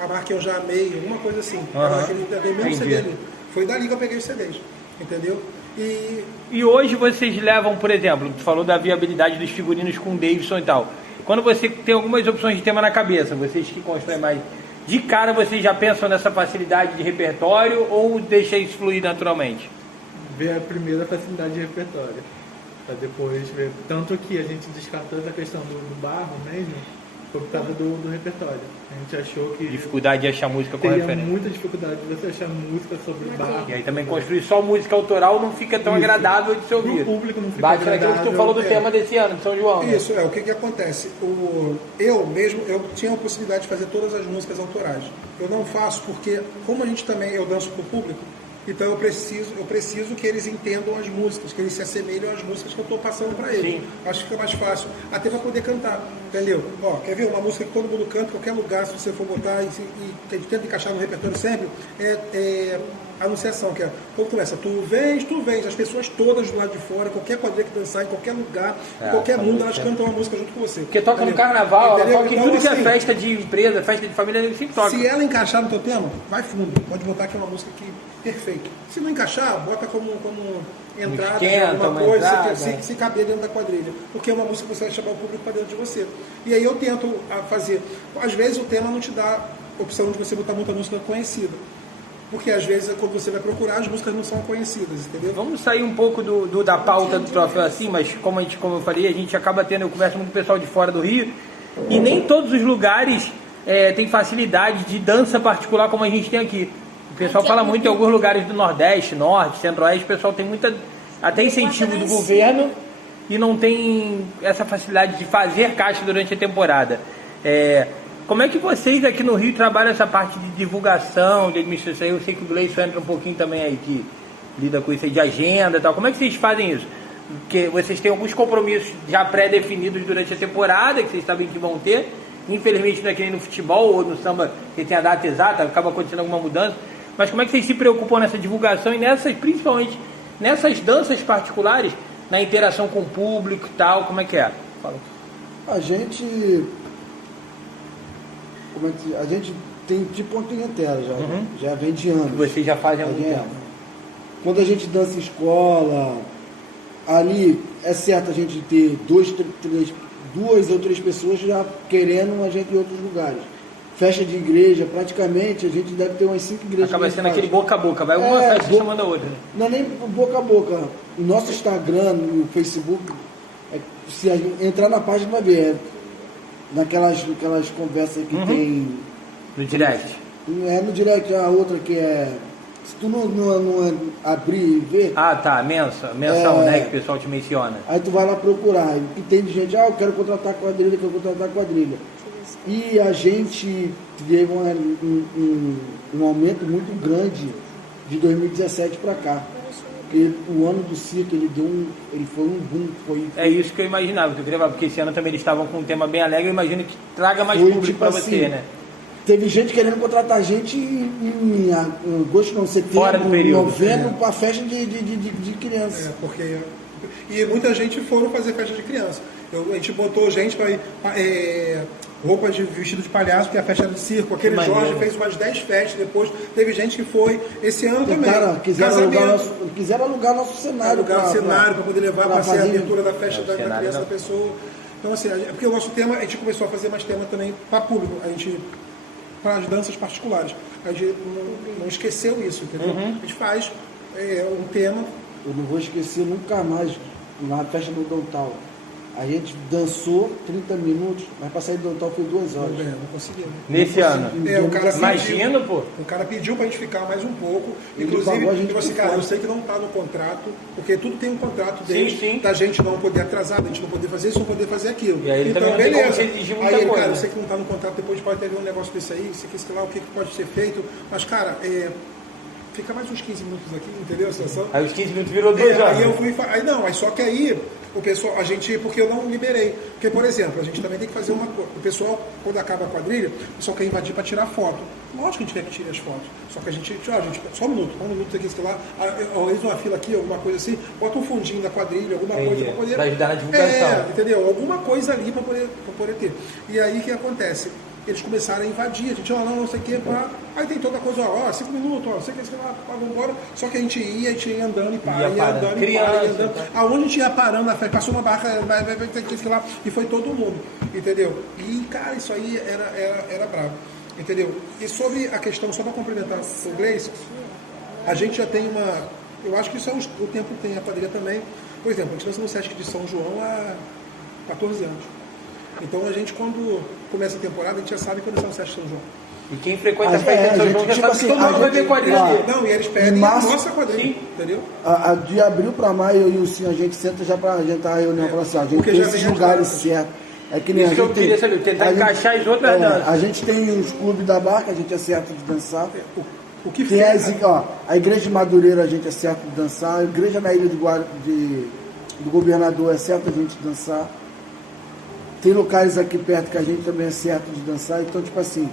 A Marca Eu Já Amei, alguma coisa assim, aquele mesmo CD ali. Foi dali que eu peguei os CDs, entendeu? E hoje vocês levam, por exemplo, tu falou da viabilidade dos figurinos com o Davidson e tal. Quando você tem algumas opções de tema na cabeça, vocês que constroem mais, de cara vocês já pensam nessa facilidade de repertório ou deixa isso fluir naturalmente? Ver a primeira facilidade de repertório, para depois ver. Tanto que a gente descartou essa questão do barro mesmo, foi por causa do repertório. A gente achou que... Dificuldade de achar música com referência. Teria muita dificuldade de você achar música sobre barro. E aí também construir só música autoral não fica tão agradável de se ouvir. O público não fica bate agradável. naquilo que tu falou do tema desse ano, de São João. Isso, o que acontece? Eu tinha a possibilidade de fazer todas as músicas autorais. Eu não faço porque, como a gente também, eu danço pro público, então eu preciso que eles entendam as músicas, que eles se assemelhem às músicas que eu estou passando para eles. Sim. Acho que fica mais fácil, até para poder cantar, entendeu? Quer ver uma música que todo mundo canta, qualquer lugar, se você for botar e que a gente tenta encaixar no repertório sempre, Anunciação, que é quando começa, tu vens, as pessoas todas do lado de fora, qualquer quadrilha que dançar, em qualquer lugar, em qualquer mundo, elas cantam uma música junto com você. Porque toca no carnaval, ela toca em tudo que é festa de empresa, festa de família, ele sempre toca. Se ela encaixar no teu tema, vai fundo, pode botar que é uma música que perfeita. Se não encaixar, bota como entrada, alguma coisa, se caber dentro da quadrilha. Porque é uma música que você vai chamar o público para dentro de você. E aí eu tento fazer. Às vezes o tema não te dá opção de você botar muita música conhecida. Porque às vezes quando você vai procurar, as músicas não são conhecidas, entendeu? Vamos sair um pouco da pauta do troféu assim, mas como eu falei, a gente acaba eu converso muito com o pessoal de fora do Rio, e nem todos os lugares tem facilidade de dança particular como a gente tem aqui. O pessoal fala muito em alguns lugares do Nordeste, Norte, Centro-Oeste, o pessoal tem muita, até incentivo do governo e não tem essa facilidade de fazer caixa durante a temporada. Como é que vocês aqui no Rio trabalham essa parte de divulgação, de administração? Eu sei que o Gleison entra um pouquinho também aí, que lida com isso aí de agenda e tal. Como é que vocês fazem isso? Porque vocês têm alguns compromissos já pré-definidos durante a temporada, que vocês sabem que vão ter. Infelizmente não é que nem no futebol ou no samba, que tem a data exata, acaba acontecendo alguma mudança. Mas como é que vocês se preocupam nessa divulgação e principalmente nessas danças particulares, na interação com o público e tal? Como é que é? Fala. A gente tem de pontinha tela já vem de anos. Que vocês já fazem há muito tempo. Quando a gente dança em escola, ali é certo a gente ter duas ou três pessoas já querendo a gente em outros lugares. Festa de igreja, praticamente, a gente deve ter umas 5 igrejas. Acaba sendo aquele boca a boca, vai uma festa chamando a outra. Né? Não é nem boca a boca. O nosso Instagram, no Facebook, se a gente entrar na página vai ver. Naquelas conversas que tem. No direct. No direct, a outra que é. Se tu não abrir e ver. Ah, tá, mensal, né? Que o pessoal te menciona. Aí tu vai lá procurar. E tem de gente, eu quero contratar quadrilha, E a gente teve um aumento muito grande de 2017 para cá. Porque o ano do circo, ele foi um boom. É isso que eu imaginava, que eu queria falar, porque esse ano também eles estavam com um tema bem alegre, eu imagino que traga mais público tipo para assim, você, né? Teve gente querendo contratar a gente em agosto, não, Fora do setembro, período. novembro, para festa de criança. Porque... E muita gente foram fazer festa de criança. A gente botou gente para roupa de vestido de palhaço, que é a festa do circo. Aquele Jorge fez umas 10 festas, depois teve gente que foi esse ano também. Cara, quiseram alugar nosso cenário. Alugar o cenário para poder levar para ser a abertura da festa da cenário, criança da pessoa. Então, assim, porque o nosso tema, a gente começou a fazer mais tema também para público. A gente, para as danças particulares. A gente não esqueceu isso, entendeu? A gente faz um tema. Eu não vou esquecer nunca mais, na festa do Dontal. A gente dançou 30 minutos, mas para sair do Dontal foi 2 horas. Não conseguimos. Nesse ano? O cara imagina, pô. O cara pediu pra gente ficar mais um pouco. Inclusive, tipo assim, cara, eu sei que não tá no contrato, porque tudo tem um contrato desde da gente não poder atrasar, da gente não poder fazer isso, não poder fazer aquilo. E aí ele então, também beleza. Aí ele, cara, eu sei que não tá no contrato, depois pode ter um negócio desse aí, isso aqui, sei lá, o que pode ser feito. Mas, cara, fica mais uns 15 minutos aqui, entendeu a situação? Aí os 15 minutos virou 2 horas. Aí eu fui, só que aí o pessoal, porque eu não liberei. Porque, por exemplo, a gente também tem que fazer uma coisa. O pessoal, quando acaba a quadrilha, o pessoal quer invadir para tirar foto. Lógico que a gente quer que tire as fotos. Só que a gente, só um minuto aqui, sei lá, organiza uma fila aqui, alguma coisa assim, bota um fundinho da quadrilha, alguma coisa para poder. Para ajudar na divulgação. Entendeu? Alguma coisa ali para poder ter. E aí o que acontece? Eles começaram a invadir, a gente, não sei o que, aí tem toda coisa, 5 minutos, não sei o que, vamos embora. Só que a gente ia andando e para, ia andando. Aonde a gente ia parando na frente, passou uma barca, vai, sei lá, e foi todo mundo, entendeu? E, cara, isso aí era bravo, entendeu? E sobre a questão, só para complementar o Gleison, a gente já tem eu acho que isso o tempo tem, a quadrilha também. Por exemplo, a gente dança no Sesc de São João há 14 anos. Então a gente, quando começa a temporada, a gente já sabe quando são os Sesc de São João. E quem frequenta a festa de São João já sabe que todo mundo vai ver quadrilha dele. Não, e eles pedem a nossa quadrilha, entendeu? De abril para maio, eu e o Sim, a gente senta já para adiantar a reunião, falar assim, a gente tem esses lugares certos. É que nem isso que eu queria saber, tentar encaixar as outras danças. A gente tem os clubes da barca, a gente acerta de dançar. O que tem a igreja de Madureira, a gente acerta de dançar. A igreja na ilha do governador, acerta a gente de dançar. Tem locais aqui perto que a gente também acerta de dançar. Então, tipo assim,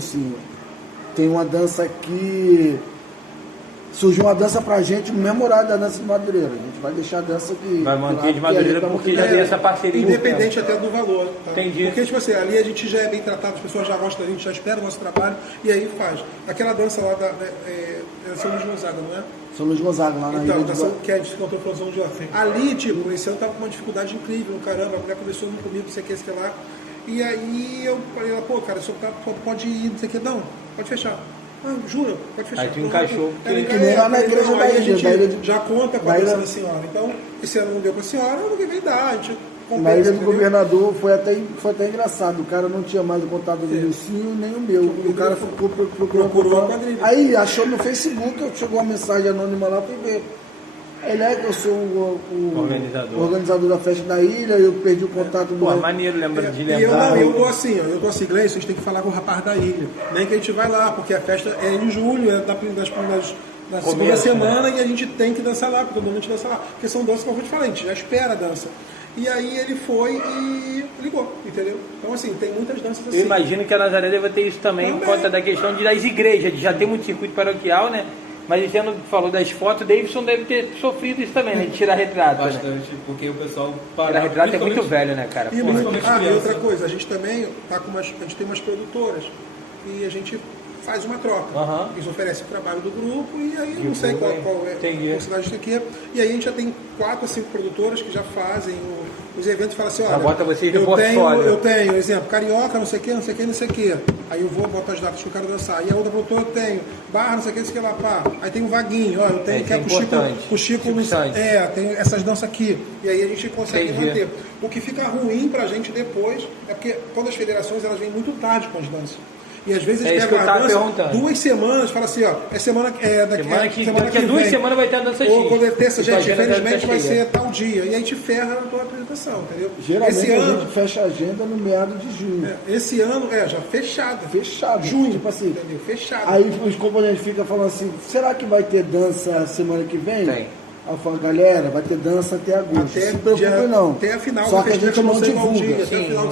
Sim, tem uma dança aqui. Surgiu uma dança pra gente memorável da dança de Madureira. A gente vai deixar a dança aqui. Vai manter de Madureira porque já tem essa parceria. Independente até do valor. Tá? Entendi. Porque, tipo assim, ali a gente já é bem tratado, as pessoas já gostam da gente, já esperam o nosso trabalho e aí faz. Aquela dança lá São Luís Gonzaga, não é? São Luís Gonzaga, lá na ilha que a gente encontrou a São João. Ali, tipo, esse ano tava com uma dificuldade incrível, caramba, a mulher conversou comigo, não sei o que lá. E aí eu falei, cara, só pode ir, não sei o que, não, pode fechar. Jura? Pode fechar. Aí tu encaixou. Lá na igreja da ilha. Já conta com a dança da senhora. Então, esse ano não deu com a senhora, ano que vem dá. A gente Na ilha do entendeu? governador foi até engraçado. O cara não tinha mais o contato do Lucinho nem o meu. O cara ficou procurando a quadrilha. Aí achou no Facebook, chegou uma mensagem anônima lá pra ver. Ele é que eu sou o organizador da festa da ilha, eu perdi o contato do. Pô, maneiro, lembra de E lembrar. eu tô assim, Gleice, vocês têm que falar com o rapaz da ilha. Nem que a gente vai lá, porque a festa é em julho, é na segunda semana, e a gente tem que dançar lá, porque todo mundo a gente dança lá. Porque são danças que eu vou te falar, a gente já espera a dança. E aí ele foi e ligou, entendeu? Então assim, tem muitas danças assim. Eu imagino que a Nazaré deve ter isso também, por conta da questão das igrejas, de já ter muito circuito paroquial, né? Mas esse ano falou das fotos, o Davidson deve ter sofrido isso também, né? De tirar retrato. Bastante, né? porque o pessoal Tirar retrato é muito velho, né, cara? E, Porra. e outra coisa, a gente também tá com a gente tem umas produtoras e a gente faz uma troca. Eles oferecem o trabalho do grupo e aí eu não sei qual é a porcentagem que é. E aí a gente já tem 4 ou 5 produtoras que já fazem os eventos e falam assim, olha, bota vocês no portfólio. eu tenho, exemplo, carioca, não sei o que, não sei o que, não sei o que. Aí eu vou, boto as datas que eu quero dançar. E a outra produtora eu tenho barra, não sei o que, não sei o que lá, pá. Aí tem um vaguinho, ó, eu tenho que é pro Chico tem essas danças aqui. E aí a gente consegue manter. O que fica ruim pra gente depois é porque todas as federações elas vêm muito tarde com as danças. E às vezes eles pegam a dança 2 semanas, fala assim, ó, semana que daqui a 2 semanas vai ter a dança X. Ou quando é terça, gente, Tua agenda infelizmente vai cheia. ser tal dia. E aí te ferra na tua apresentação, entendeu? Geralmente Esse a ano, gente fecha a agenda no meado de junho. esse ano, já fechada. Fechado. Junho, Tipo assim. entendeu? Fechado. Aí os componentes ficam falando assim, será que vai ter dança semana que vem? Tem. Aí eu falo, galera, vai ter dança até agosto. Até se preocupe não. Até a final Só do que a gente não divulga.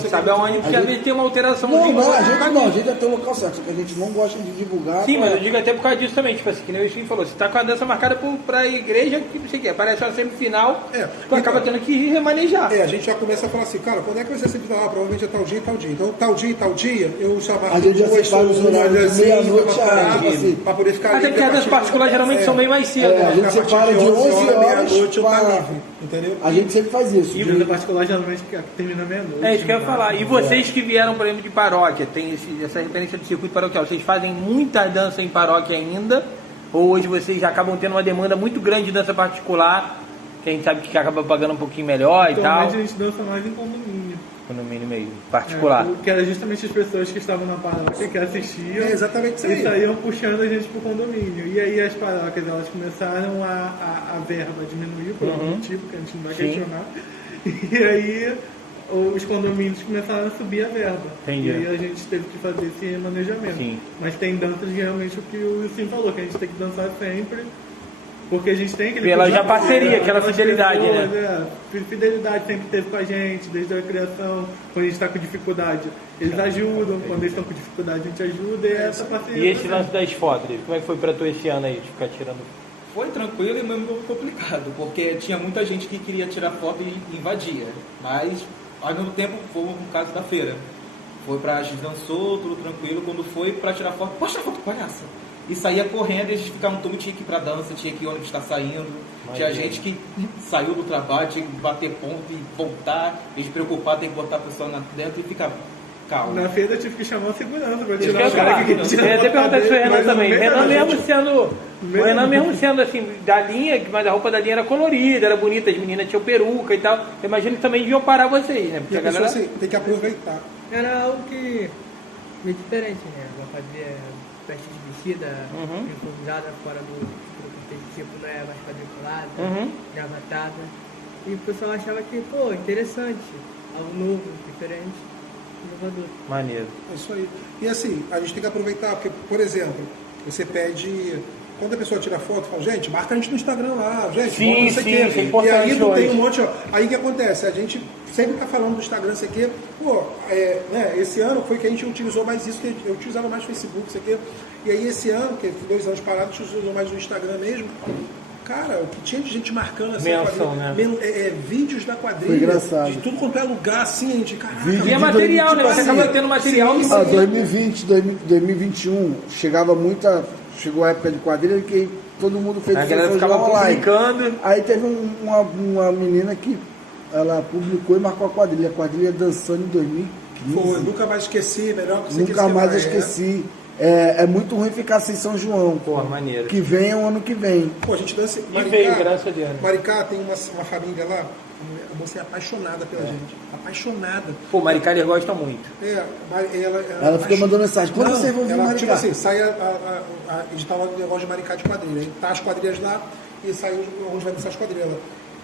Sabe aonde? Porque às vezes tem uma alteração Não, no a gente já tem o local certo, só que a gente não gosta de divulgar. Sim, mas eu digo até por causa disso também, tipo assim, que nem o Espinho falou, você tá com a dança marcada pra igreja, que não sei o que, aparece uma semifinal, tu acaba tendo que remanejar. A gente já começa a falar assim, cara, quando é que vai ser a semifinal? Provavelmente é tal dia e tal dia. Então, tal dia e tal dia, eu já marco A gente já separa os horários de meia-noite pra poder ficar Até porque as danças particulares geralmente são bem mais cedo, a né? gente separa de 11 horas pra... Entendeu? A gente sempre faz isso. E o particular geralmente termina meia-noite. É isso que eu ia falar. E vocês que vieram, por exemplo, de paróquia, tem essa referência do circuito paroquial, vocês fazem muita dança em paróquia ainda? Ou hoje vocês já acabam tendo uma demanda muito grande de dança particular, que a gente sabe que acaba pagando um pouquinho melhor e tal? Atualmente a gente dança mais em condomínio. Condomínio mesmo, particular. Que era justamente as pessoas que estavam na paróquia que assistiam. Exatamente isso aí. E saíam puxando a gente pro condomínio. E aí as paróquias, elas começaram a verba diminuir por algum motivo, que a gente não vai questionar. E aí os condomínios começaram a subir a verba. Entendi. E aí a gente teve que fazer esse manejamento. Sim. Mas tem danças realmente o que o Wilson falou, que a gente tem que dançar sempre. Porque a gente tem aquele... Pela já parceria, aquela fidelidade, pessoas, né? Fidelidade sempre teve com a gente, desde a criação, quando a gente está com dificuldade. Eles ajudam, quando eles estão com dificuldade a gente ajuda, e essa parceria. E esse lance das fotos, como é que foi pra tu esse ano aí, de ficar tirando? Foi tranquilo e mesmo complicado, porque tinha muita gente que queria tirar foto e invadia. Mas, ao mesmo tempo, foi no caso da feira. Foi pra gente dançou, tudo tranquilo. Quando foi pra tirar foto, pode tirar foto, palhaça. E saía correndo, e a gente ficava no turno, tinha que ir pra dança, tinha que ir onde está saindo. Tinha gente que saiu do trabalho, tinha que bater ponto e voltar, e de preocupar, tem que botar a pessoa dentro e ficar calmo. Na feira eu tive que chamar a segurança pra Isso tirar o cara que eu ia até perguntar isso pro Renan também. Renan mesmo sendo assim, da linha, mas a roupa da linha era colorida, era bonita, as meninas tinham peruca e tal. Eu imagino que também deviam parar vocês, né? Porque a galera assim, tem que aproveitar. Era algo que meio diferente, né? Ela fazia festa de vestida, improvisada fora do tipo, não é mais quadriculada, gravatada. E o pessoal achava que, pô, interessante, algo novo, diferente, inovador. Maneiro. É isso aí. E assim, a gente tem que aproveitar, porque, por exemplo, você pede... Quando a pessoa tira foto, fala, gente, marca a gente no Instagram lá, gente, sim, não sei o quê. É importante. E aí tu tem um monte, ó. Aí o que acontece? A gente sempre tá falando do Instagram, isso aqui. Pô, né, esse ano foi que a gente utilizou mais isso, que eu utilizava mais o Facebook, isso aqui. E aí esse ano, que foi 2 anos parado, a gente usou mais o Instagram mesmo. Cara, o que tinha de gente marcando assim, menção, né? Vídeos da quadrilha, engraçado. de tudo quanto é lugar, assim, a gente, caraca. E é material, né? Você acaba tendo material. 2020, 2021, chegou a época de quadrilha que todo mundo fez a galera ficava publicando. Aí teve uma menina que ela publicou e marcou a quadrilha dançando em 2015. Foi, nunca mais esqueci, melhor que você Nunca mais eu esqueci. É muito ruim ficar sem São João. Porra, maneiro. Que venha o ano que vem. Pô, a gente dança. E veio, graças a Deus. Maricá tem uma família lá, a moça é apaixonada pela gente. Apaixonada. Pô, Maricá eles gostam muito. Ela fica mandando mensagem. Quando vocês vão vir ela, Maricá? tipo assim, sai a gente tá lá no negócio de Maricá de quadrilha. Aí tá as quadrilhas lá e sai onde vai dançar as quadrilhas.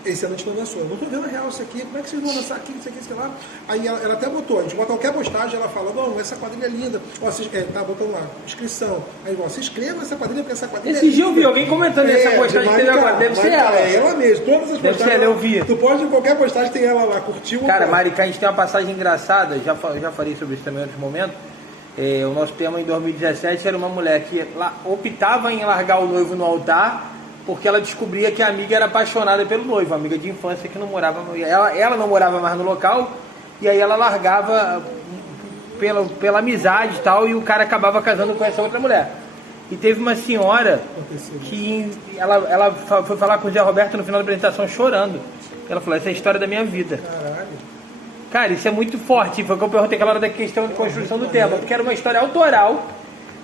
Esse ano a gente não dançou. Eu não tô vendo a real isso aqui. Como é que vocês vão dançar aqui? Isso aqui, sei lá. Aí ela até botou. A gente bota qualquer postagem, ela fala, não, essa quadrilha é linda. Ó, tá botando lá, inscrição. Aí, ó, se inscreva nessa quadrilha, porque essa quadrilha Esse dia eu vi alguém comentando essa postagem que teve agora. Deve ser ela. É ela mesmo. Todas as Deve postagens. ser ela, eu vi. Tu pode, em qualquer postagem, tem ela lá. Curtiu? Cara, Maricá, a gente tem uma passagem engraçada, já falei sobre isso também em outros momentos. O nosso tema em 2017 era uma mulher que optava em largar o noivo no altar porque ela descobria que a amiga era apaixonada pelo noivo, a amiga de infância que não morava, ela não morava mais no local, e aí ela largava pela amizade e tal, e o cara acabava casando com essa outra mulher. E teve uma senhora que ela foi falar com o Zé Roberto no final da apresentação chorando. Ela falou, essa é a história da minha vida. Caralho. Cara, isso é muito forte. Foi o que eu perguntei aquela hora da questão de construção do tema, porque era uma história autoral,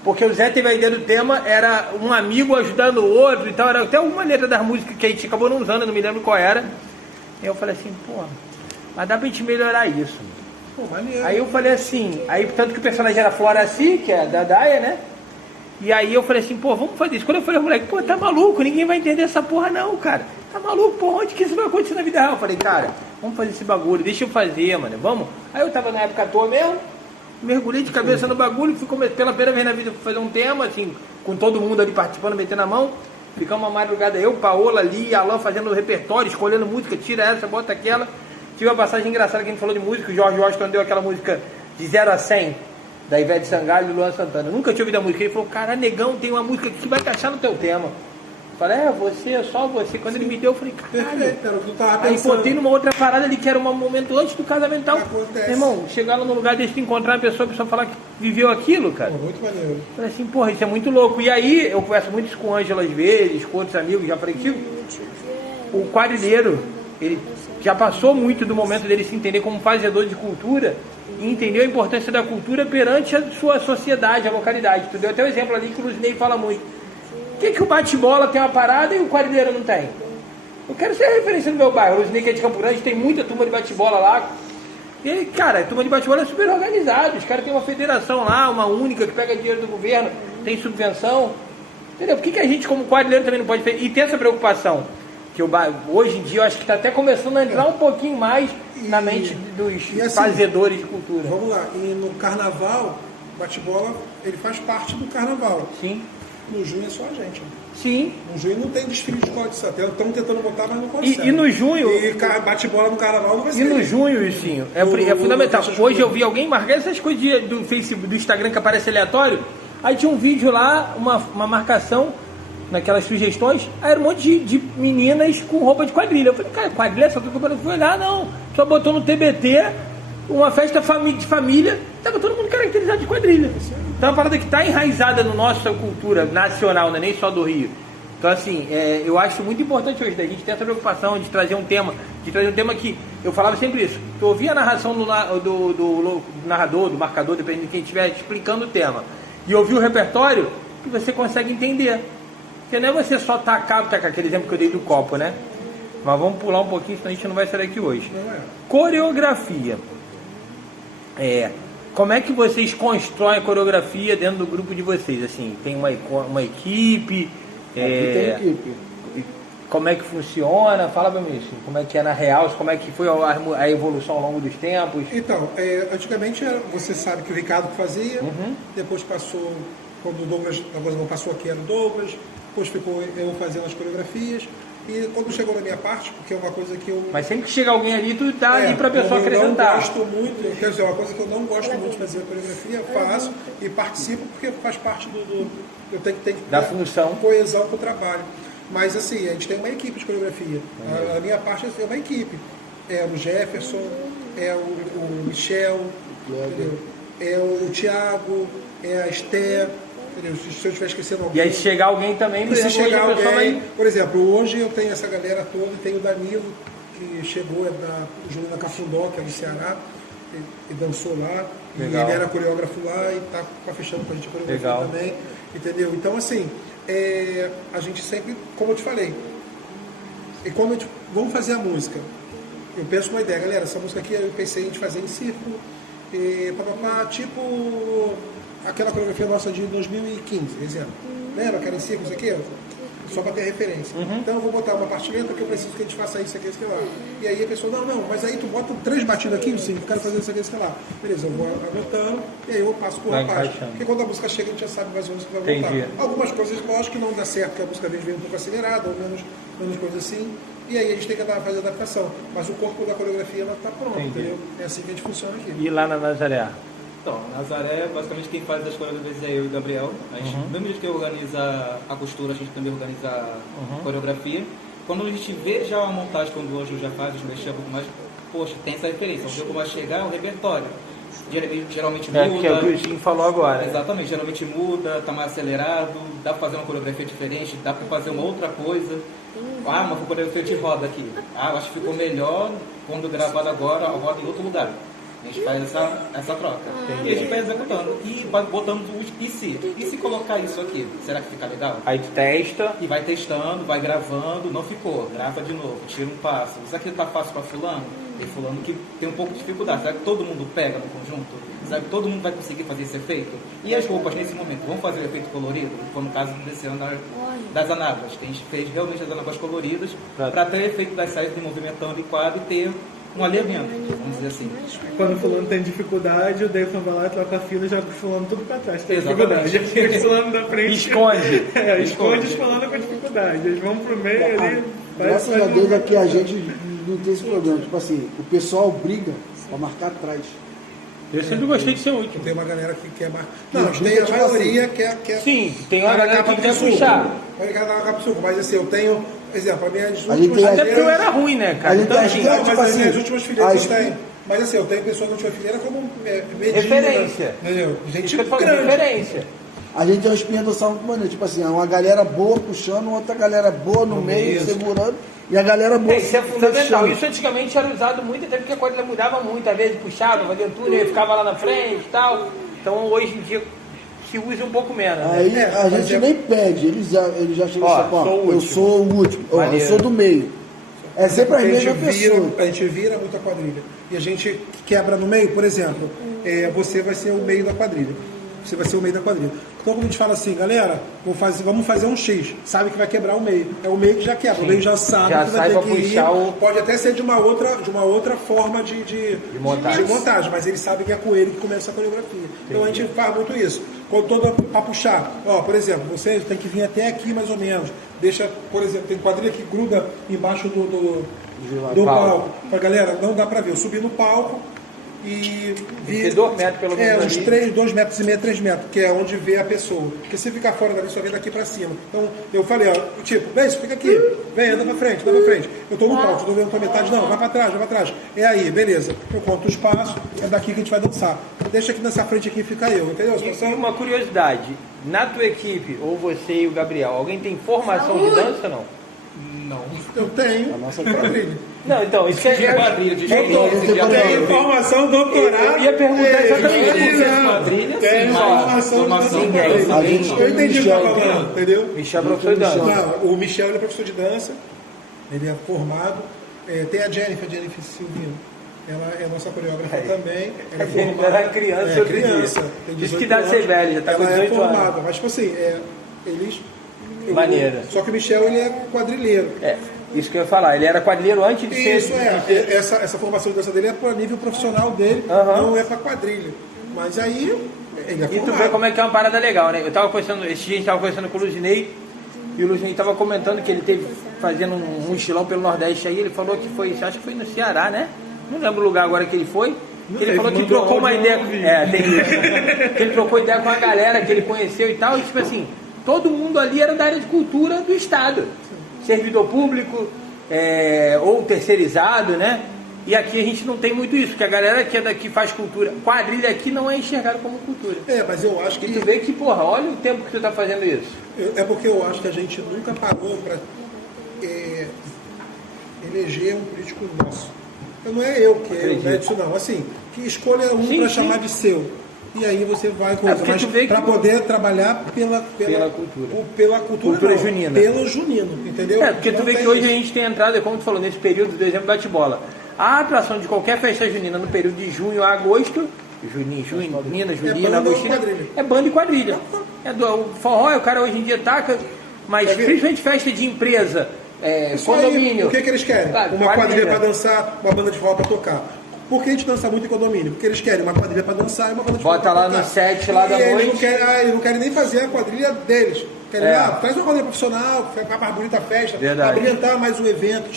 porque o Zé teve a ideia do tema, era um amigo ajudando o outro e tal, era até uma letra das músicas que a gente acabou não usando, eu não me lembro qual era. E eu falei assim, pô, mas dá pra gente melhorar isso. Pô, maneiro. Aí eu falei assim, tanto que o personagem era Floraci, que é da Daia, né? E aí eu falei assim, pô, vamos fazer isso. Quando eu falei, moleque, pô, tá maluco, ninguém vai entender essa porra não, cara. Tá maluco, porra, onde que isso vai acontecer na vida real? Eu falei, cara, vamos fazer esse bagulho, deixa eu fazer, mano, vamos. Aí eu tava na época à toa mesmo, mergulhei de cabeça no bagulho, fui pela primeira vez na vida fazer um tema, assim, com todo mundo ali participando, metendo a mão. Ficamos uma madrugada, eu, Paola ali, Alan fazendo o repertório, escolhendo música, tira essa, bota aquela. Tive uma passagem engraçada que a gente falou de música, o Jorge Washington deu aquela música de 0 a 100, da Ivete Sangalo e Luan Santana. Eu nunca tinha ouvido a música, ele falou, cara, negão, tem uma música que vai encaixar no teu tema. Eu falei, você, só você. Quando ele me deu, eu falei, caralho. Perfeito, era o que tu tava Aí pensando. botei numa outra parada ali, que era um momento antes do casamento e tal. Acontece. Meu irmão, chegar lá no lugar desse, encontrar a pessoa falar que viveu aquilo, cara. Pô, muito maneiro. Eu falei assim, porra, isso é muito louco. E aí, eu converso muito isso com o Ângelo às vezes, com outros amigos, já falei contigo. O quadrilheiro, ele já passou muito do momento dele se entender como fazedor de cultura e entendeu a importância da cultura perante a sua sociedade, a localidade. Tu deu até o exemplo ali que o Luzinei fala muito. Por que o bate-bola tem uma parada e o quadrilheiro não tem? Eu quero ser referência no meu bairro. O Luzinei, que é de Campo Grande, tem muita turma de bate-bola lá. E, cara, a turma de bate-bola é super organizada. Os caras têm uma federação lá, uma única, que pega dinheiro do governo, tem subvenção. Entendeu? Por que a gente, como quadrilheiro, também não pode fazer? E tem essa preocupação. Que hoje em dia eu acho que está até começando a entrar um pouquinho mais na mente dos assim, fazedores de cultura. Vamos lá, e no carnaval, bate-bola, ele faz parte do carnaval. Sim. No junho é só a gente. Sim. No junho não tem desfile de escola de samba. Estão tentando botar, mas não conseguem. E no junho... E bate-bola no carnaval não vai ser. E no junho, Icinho, é fundamental. Hoje eu vi alguém marcar essas coisas do Facebook, do Instagram que aparece aleatório. Aí tinha um vídeo lá, uma marcação naquelas sugestões, aí era um monte de meninas com roupa de quadrilha. Eu falei, cara, quadrilha, só que eu fui olhar, não. Só botou no TBT uma festa de família, tava todo mundo caracterizado de quadrilha. Então é uma parada que está enraizada na nossa cultura nacional, não é nem só do Rio. Então assim, eu acho muito importante hoje a gente ter essa preocupação de trazer um tema, que eu falava sempre isso. Eu ouvia a narração do narrador, do marcador, dependendo de quem estiver explicando o tema, e ouvir o repertório, que você consegue entender. Porque não é você só tacar aquele exemplo que eu dei do copo, né? Mas vamos pular um pouquinho, senão a gente não vai sair daqui hoje. Coreografia. Como é que vocês constroem a coreografia dentro do grupo de vocês? Assim, tem uma equipe? Tem equipe. Como é que funciona? Fala pra mim isso. Como é que é na real? Como é que foi a evolução ao longo dos tempos? Então, antigamente você sabe que o Ricardo fazia, depois passou, quando o Douglas não passou aqui, era o Douglas, depois ficou eu fazendo as coreografias, e quando chegou na minha parte, porque é uma coisa que eu... Mas sempre que chega alguém ali, tu tá ali pra pessoa acrescentar. Eu não gosto muito, quer dizer, uma coisa que eu não gosto muito de fazer a coreografia, eu faço e participo porque faz parte eu tenho que da ter função, coesão com o trabalho. Mas assim, a gente tem uma equipe de coreografia. A minha parte é uma equipe. É o Jefferson, é o Michel, é o Thiago, é a Esther, entendeu? Se eu estiver esquecendo alguém. E aí se chegar alguém também, e se chegar alguém, vai... por exemplo, hoje eu tenho essa galera toda, tem o Danilo, que chegou, da Juliana Cafundó, que é do Ceará, ele dançou lá, Legal. e ele era coreógrafo lá e tá fechando com a gente a coreografia Legal. também, entendeu? Então, assim, a gente sempre, como eu te falei, e quando vamos fazer a música, eu penso uma ideia, galera, essa música aqui eu pensei em gente fazer em círculo, tipo aquela coreografia nossa de 2015, exemplo. Lembra que era em círculo, isso aqui? Só para ter referência. Então eu vou botar uma parte lenta porque eu preciso que a gente faça isso aqui, isso aqui lá. E aí a pessoa, não, mas aí tu bota 3 batidas aqui, sim, eu quero fazer isso aqui, isso aqui lá. Beleza, eu vou anotando e aí eu passo por uma parte. Porque quando a música chega a gente já sabe mais ou menos o que vai voltar. Algumas coisas, lógico, que não dá certo, porque a música às vezes vem um pouco acelerada, ou menos coisa assim. E aí a gente tem que fazer adaptação. Mas o corpo da coreografia ela está pronto, entendeu? É assim que a gente funciona aqui. E lá na Nazaré? Então, Nazaré, basicamente quem faz as coreografias é eu e o Gabriel. A gente, do mesmo jeito que organiza a costura, a gente também organiza a coreografia. Quando a gente vê já a montagem, quando o Anjo já faz, a gente mexer um pouco mais, poxa, tem essa referência. Vamos ver como vai chegar o repertório. Geralmente muda. Que é o que o Jim falou agora. Exatamente, geralmente muda, tá mais acelerado, dá pra fazer uma coreografia diferente, dá pra fazer uma outra coisa. Uma coreografia de roda aqui. Eu acho que ficou melhor quando gravado agora, a roda em outro lugar. A gente faz essa troca. E a gente vai executando. E vai botando os e se? E se colocar isso aqui? Será que fica legal? Aí tu testa. E vai testando, vai gravando, não ficou. Grava de novo, tira um passo. Isso aqui tá fácil para fulano? Tem fulano que tem um pouco de dificuldade. Será que todo mundo pega no conjunto? Será que todo mundo vai conseguir fazer esse efeito? E as roupas nesse momento, vamos fazer o efeito colorido? Foi no caso desse ano das anáguas, que a gente fez realmente as anáguas coloridas para ter o efeito das saias de movimentando e quadro e ter um alinhamento, vamos dizer assim. Quando o fulano tem dificuldade, o Davidson vai lá e troca a fila e joga o fulano tudo pra trás. Tem Exatamente. dificuldade. O fulano da frente. Esconde. Esconde os fulano com dificuldade. Eles vão pro meio ali. Graças a Deus aqui a gente não tem esse problema. Tipo assim, o pessoal briga pra marcar atrás. Eu sempre gostei de ser último. Tem uma galera que quer marcar. Não, tem a maioria que quer. Sim, tem uma galera que quer puxar. Pode cada capa suco, mas assim, eu tenho. Exemplo, as minhas A gente últimas tem- Até porque eu era ruim, né, cara? A gente Então, tem- assim, Não, tipo mas as assim, minhas últimas fileiras as- eu tenho. Mas assim, eu tenho pessoas na última fileira como Medina. Referência. Entendeu? Gente isso que eu tô falando, grande. referência. A gente tem uma espinha dorsal muito maneira. Tipo assim, uma galera boa puxando, outra galera boa no meio, segurando, e a galera boa Isso é fundamental. fechando. Isso antigamente era usado muito, até porque a quadrilha mudava muito. Às vezes puxava, fazia o túnel, ficava lá na frente e tal. Então hoje em dia se usa um pouco menos, né? Aí a gente nem pede, eles já chegam Ó, assim, ó, sou o eu último. sou o último, ó, eu Maneiro. sou do meio. É sempre a A gente, mesma pessoa. a gente vira muita quadrilha. E a gente quebra no meio, por exemplo, você vai ser o meio da quadrilha. Você vai ser o meio da quadrilha. Então quando a gente fala assim, galera, vamos fazer um X, sabe que vai quebrar o meio. É o meio que já quebra, o meio já sabe Já que sai vai pra ter que ir. puxar o- Pode até ser de uma outra forma de montagem, mas ele sabe que é com ele que começa a coreografia. Então a gente faz muito isso. Quando todo para puxar, por exemplo, você tem que vir até aqui mais ou menos. Deixa, por exemplo, tem quadrilha que gruda embaixo do palco. Pra galera, não dá pra ver. Eu subi no palco e vi. Tem 2 metros pelo menos Uns ali. 2,5 metros, 3 metros, que é onde vê a pessoa. Porque se ficar fora dali, só vê daqui pra cima. Então eu falei, tipo, vem, fica aqui, vem, anda pra frente, anda pra frente. Eu tô no palco, tô vendo pra metade, não, vai pra trás. É aí, beleza. Eu conto o espaço, é daqui que a gente vai dançar. Deixa aqui nessa frente aqui fica eu, entendeu? E uma curiosidade, na tua equipe, ou você e o Gabriel, alguém tem formação de dança ou não? Não. Eu tenho quadrilha. Não, então, isso que é Quadrilha de É, experiência, de Tenho formação, doutorado. Eu ia perguntar exatamente isso. quadrilha, Tem sim, formação de Ninguém. dança. A gente Eu entendi o que Michel, tá falando, entendeu? Michel é professor de dança. Não, o Michel ele é professor de dança, ele é formado. Tem a Jennifer Silvino. Ela é nossa coreógrafa também. Ela é formada. Ela era criança, É outro dia. criança. Tem Isso 18 que dá anos. ser velho, já tá com Ela 18 é formada, anos. mas tipo assim, eles. Maneira. Só que o Michel ele é quadrilheiro. É, isso que eu ia falar, ele era quadrilheiro antes de ser... Isso essa formação de dança dele é para nível profissional dele, não é para quadrilha. Mas aí ele é E tu formado. vê como é que é uma parada legal, né? Eu tava conversando, esse dia a gente tava conversando com o Luzinei, e o Luzinei tava comentando que ele teve fazendo um mochilão pelo Nordeste aí, ele falou que foi, acho que foi no Ceará, né? Não lembro o lugar agora que ele foi. Ele falou que trocou uma ideia. Tem isso. Que ele trocou ideia com a galera que ele conheceu e tal, e tipo assim, todo mundo ali era da área de cultura do Estado. Servidor público, ou terceirizado, né? E aqui a gente não tem muito isso, porque a galera que é daqui faz cultura. Quadrilha aqui não é enxergado como cultura. Mas eu acho E que tu vê que, porra, olha o tempo que tu tá fazendo isso. é porque eu acho que a gente nunca parou para eleger um político nosso. Então não é eu que é o Edson, não. Assim, que escolha um para chamar de seu. E aí você vai para poder trabalhar pela cultura junina. Pelo junino, entendeu? Porque tu vê que hoje a gente tem entrado, como tu falou, nesse período do exemplo bate-bola. A atração de qualquer festa junina no período de junho a agosto, junina, agostina, é banda e quadrilha. O forró, o cara hoje em dia taca, mas principalmente festa de empresa, condomínio. O que eles querem? Uma quadrilha para dançar, uma banda de forró para tocar. Por que a gente dança muito em condomínio? Porque eles querem uma quadrilha para dançar e uma banda de forró para tocar. Bota lá no set lá da noite. Eles não querem nem fazer a quadrilha deles. Querem, faz uma quadrilha profissional, que fica mais bonita a festa, para brilhantar mais o evento.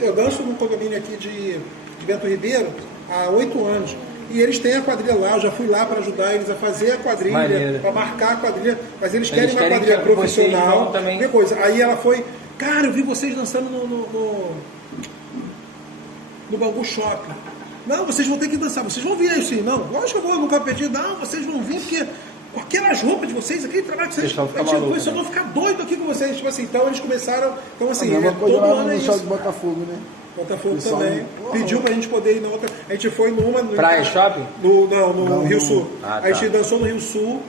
Eu danço num condomínio aqui de Bento Ribeiro há 8 anos. E eles têm a quadrilha lá, eu já fui lá para ajudar eles a fazer a quadrilha, para marcar a quadrilha, mas eles querem uma quadrilha profissional. Coisa. Aí ela foi, cara, eu vi vocês dançando no Bangu Shopping. Não, vocês vão ter que dançar, vocês vão vir aí sim. Não, lógico que eu vou, nunca pedi, não, vocês vão vir, porque com aquelas roupas de vocês, aquele trabalho que vocês eu vou ficar doido aqui com vocês. Tipo assim, então eles começaram, então assim, todo ano é isso. De Botafogo, né? Botafogo também. Pediu pra gente poder ir na outra. A gente foi numa. Praia Shopping? No Rio Sul. Tá. A gente dançou no Rio Sul.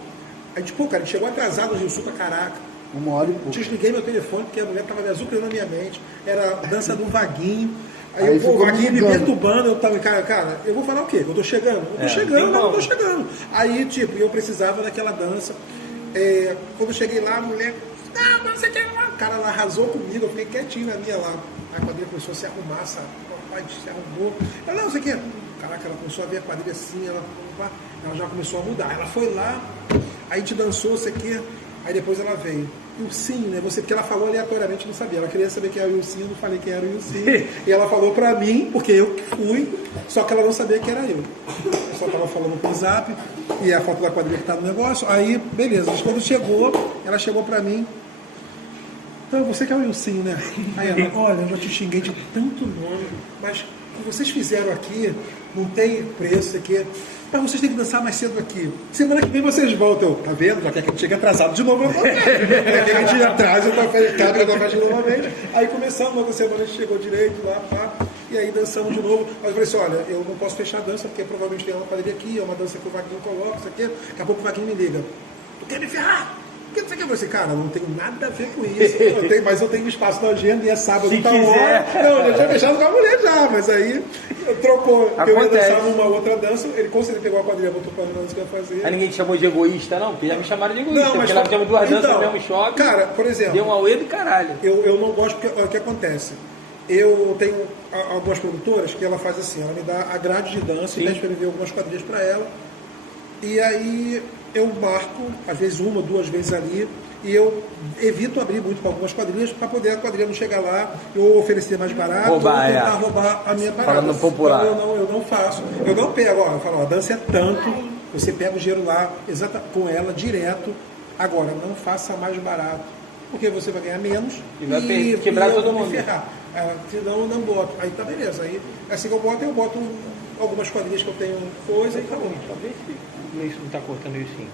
A gente, cara, a gente chegou atrasado no Rio Sul pra caraca. Uma hora e pouco. Desliguei meu telefone porque a mulher tava me azucrinando na minha mente. Era a dança do Vaguinho. Aí o Vaguinho me perturbando. Eu tava, cara, eu vou falar o quê? Eu tô chegando? Eu tô chegando. Aí, tipo, eu precisava daquela dança. Quando eu cheguei lá, a mulher. Não sei o que. O cara lá arrasou comigo. Eu fiquei quietinho na minha lá. A quadrilha começou a se arrumar, sabe? O papai se arrumou. Ela, não sei o que. Caraca, ela começou a ver a quadrilha assim, ela já começou a mudar. Ela foi lá, aí a gente dançou, sei o que. Aí depois ela veio. E o Sim, né? Porque ela falou aleatoriamente, não sabia. Ela queria saber quem era o Ilcinho, eu não falei quem era o Ilcinho. E ela falou pra mim, porque eu que fui, só que ela não sabia que era eu. Eu só tava falando pro Zap, e a foto da quadrilha que tá no negócio. Aí, beleza. Quando chegou, ela chegou pra mim. Então, você que é o Ilcinho, né? Aí ela, olha, eu já te xinguei de tanto nome, mas o que vocês fizeram aqui não tem preço aqui. Mas vocês têm que dançar mais cedo aqui. Semana que vem vocês voltam. Tá vendo? Já quer que a gente chegue atrasado de novo. Já quer que a gente atrase a festa novamente. Aí começamos, outra semana a gente chegou direito lá, pá, e aí dançamos de novo. Mas eu falei assim, olha, eu não posso fechar a dança, porque provavelmente tem uma quadrilha aqui, é uma dança que o Vaguinho coloca, isso aqui. Daqui a pouco o Vaguinho me liga. Tu quer me ferrar? O que você quer? Eu falei assim, cara, não tem nada a ver com isso. Mas eu tenho espaço na agenda e é sábado. Se então, quiser. Não, eu já tinha fechado com a mulher já, mas aí trocou. Acontece. Eu ia dançar numa outra dança, ele com certeza pegou a quadrilha, botou pra dança que eu ia fazer. Aí ninguém te chamou de egoísta, não? Porque já me chamaram de egoísta, Não, mas porque lá temos duas danças no mesmo shopping. Cara, por exemplo, deu um auê do caralho. Eu não gosto, porque o que acontece? Eu tenho algumas produtoras que ela faz assim, ela me dá a grade de dança e pede pra eu ver algumas quadrilhas pra ela. E aí eu marco, às vezes 1 ou 2 vezes ali, e eu evito abrir muito para algumas quadrilhas para poder a quadrilha não chegar lá ou oferecer mais barato ou tentar roubar a minha parada. Falando popular. Então, eu não faço. Eu não pego, eu falo, a dança é tanto, você pega o dinheiro lá com ela direto. Agora, não faça mais barato, porque você vai ganhar menos e vai quebrar todo mundo. Ferrar. Senão eu não boto. Aí tá beleza. Aí assim que eu boto algumas quadrilhas que eu tenho coisa e acabou. Talvez isso não tá cortando isso sim.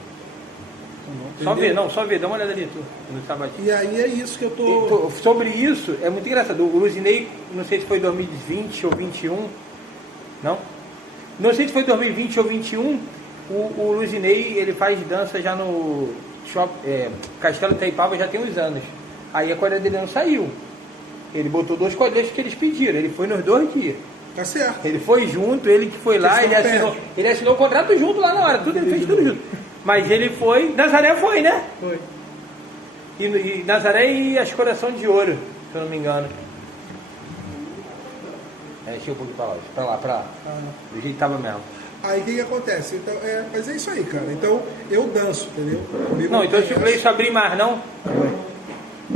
Só ver, dá uma olhada ali, tu, no sábado. E aí é isso que eu tô... Sobre isso, é muito engraçado. O Luzinei, não sei se foi 2020 ou 21, não? Não sei se foi 2020 ou 21, o Luzinei, ele faz dança já no Castelo Itaipava já tem uns anos. Aí a quadrilha dele não saiu. Ele botou 2 quadrilhas que eles pediram, ele foi nos 2 dias. Tá certo. Ele foi junto, ele que foi lá, ele assinou o contrato junto lá na hora, ele fez tudo junto. Mas ele foi, Nazaré foi, né? Foi. E Nazaré e as Coração de Ouro, se eu não me engano. Deixa eu um pouquinho pra lá, do jeito que tava mesmo. Aí o que acontece? Então, mas é isso aí, cara. Então eu danço, entendeu? Não, então se o Gleice abrir mais, não?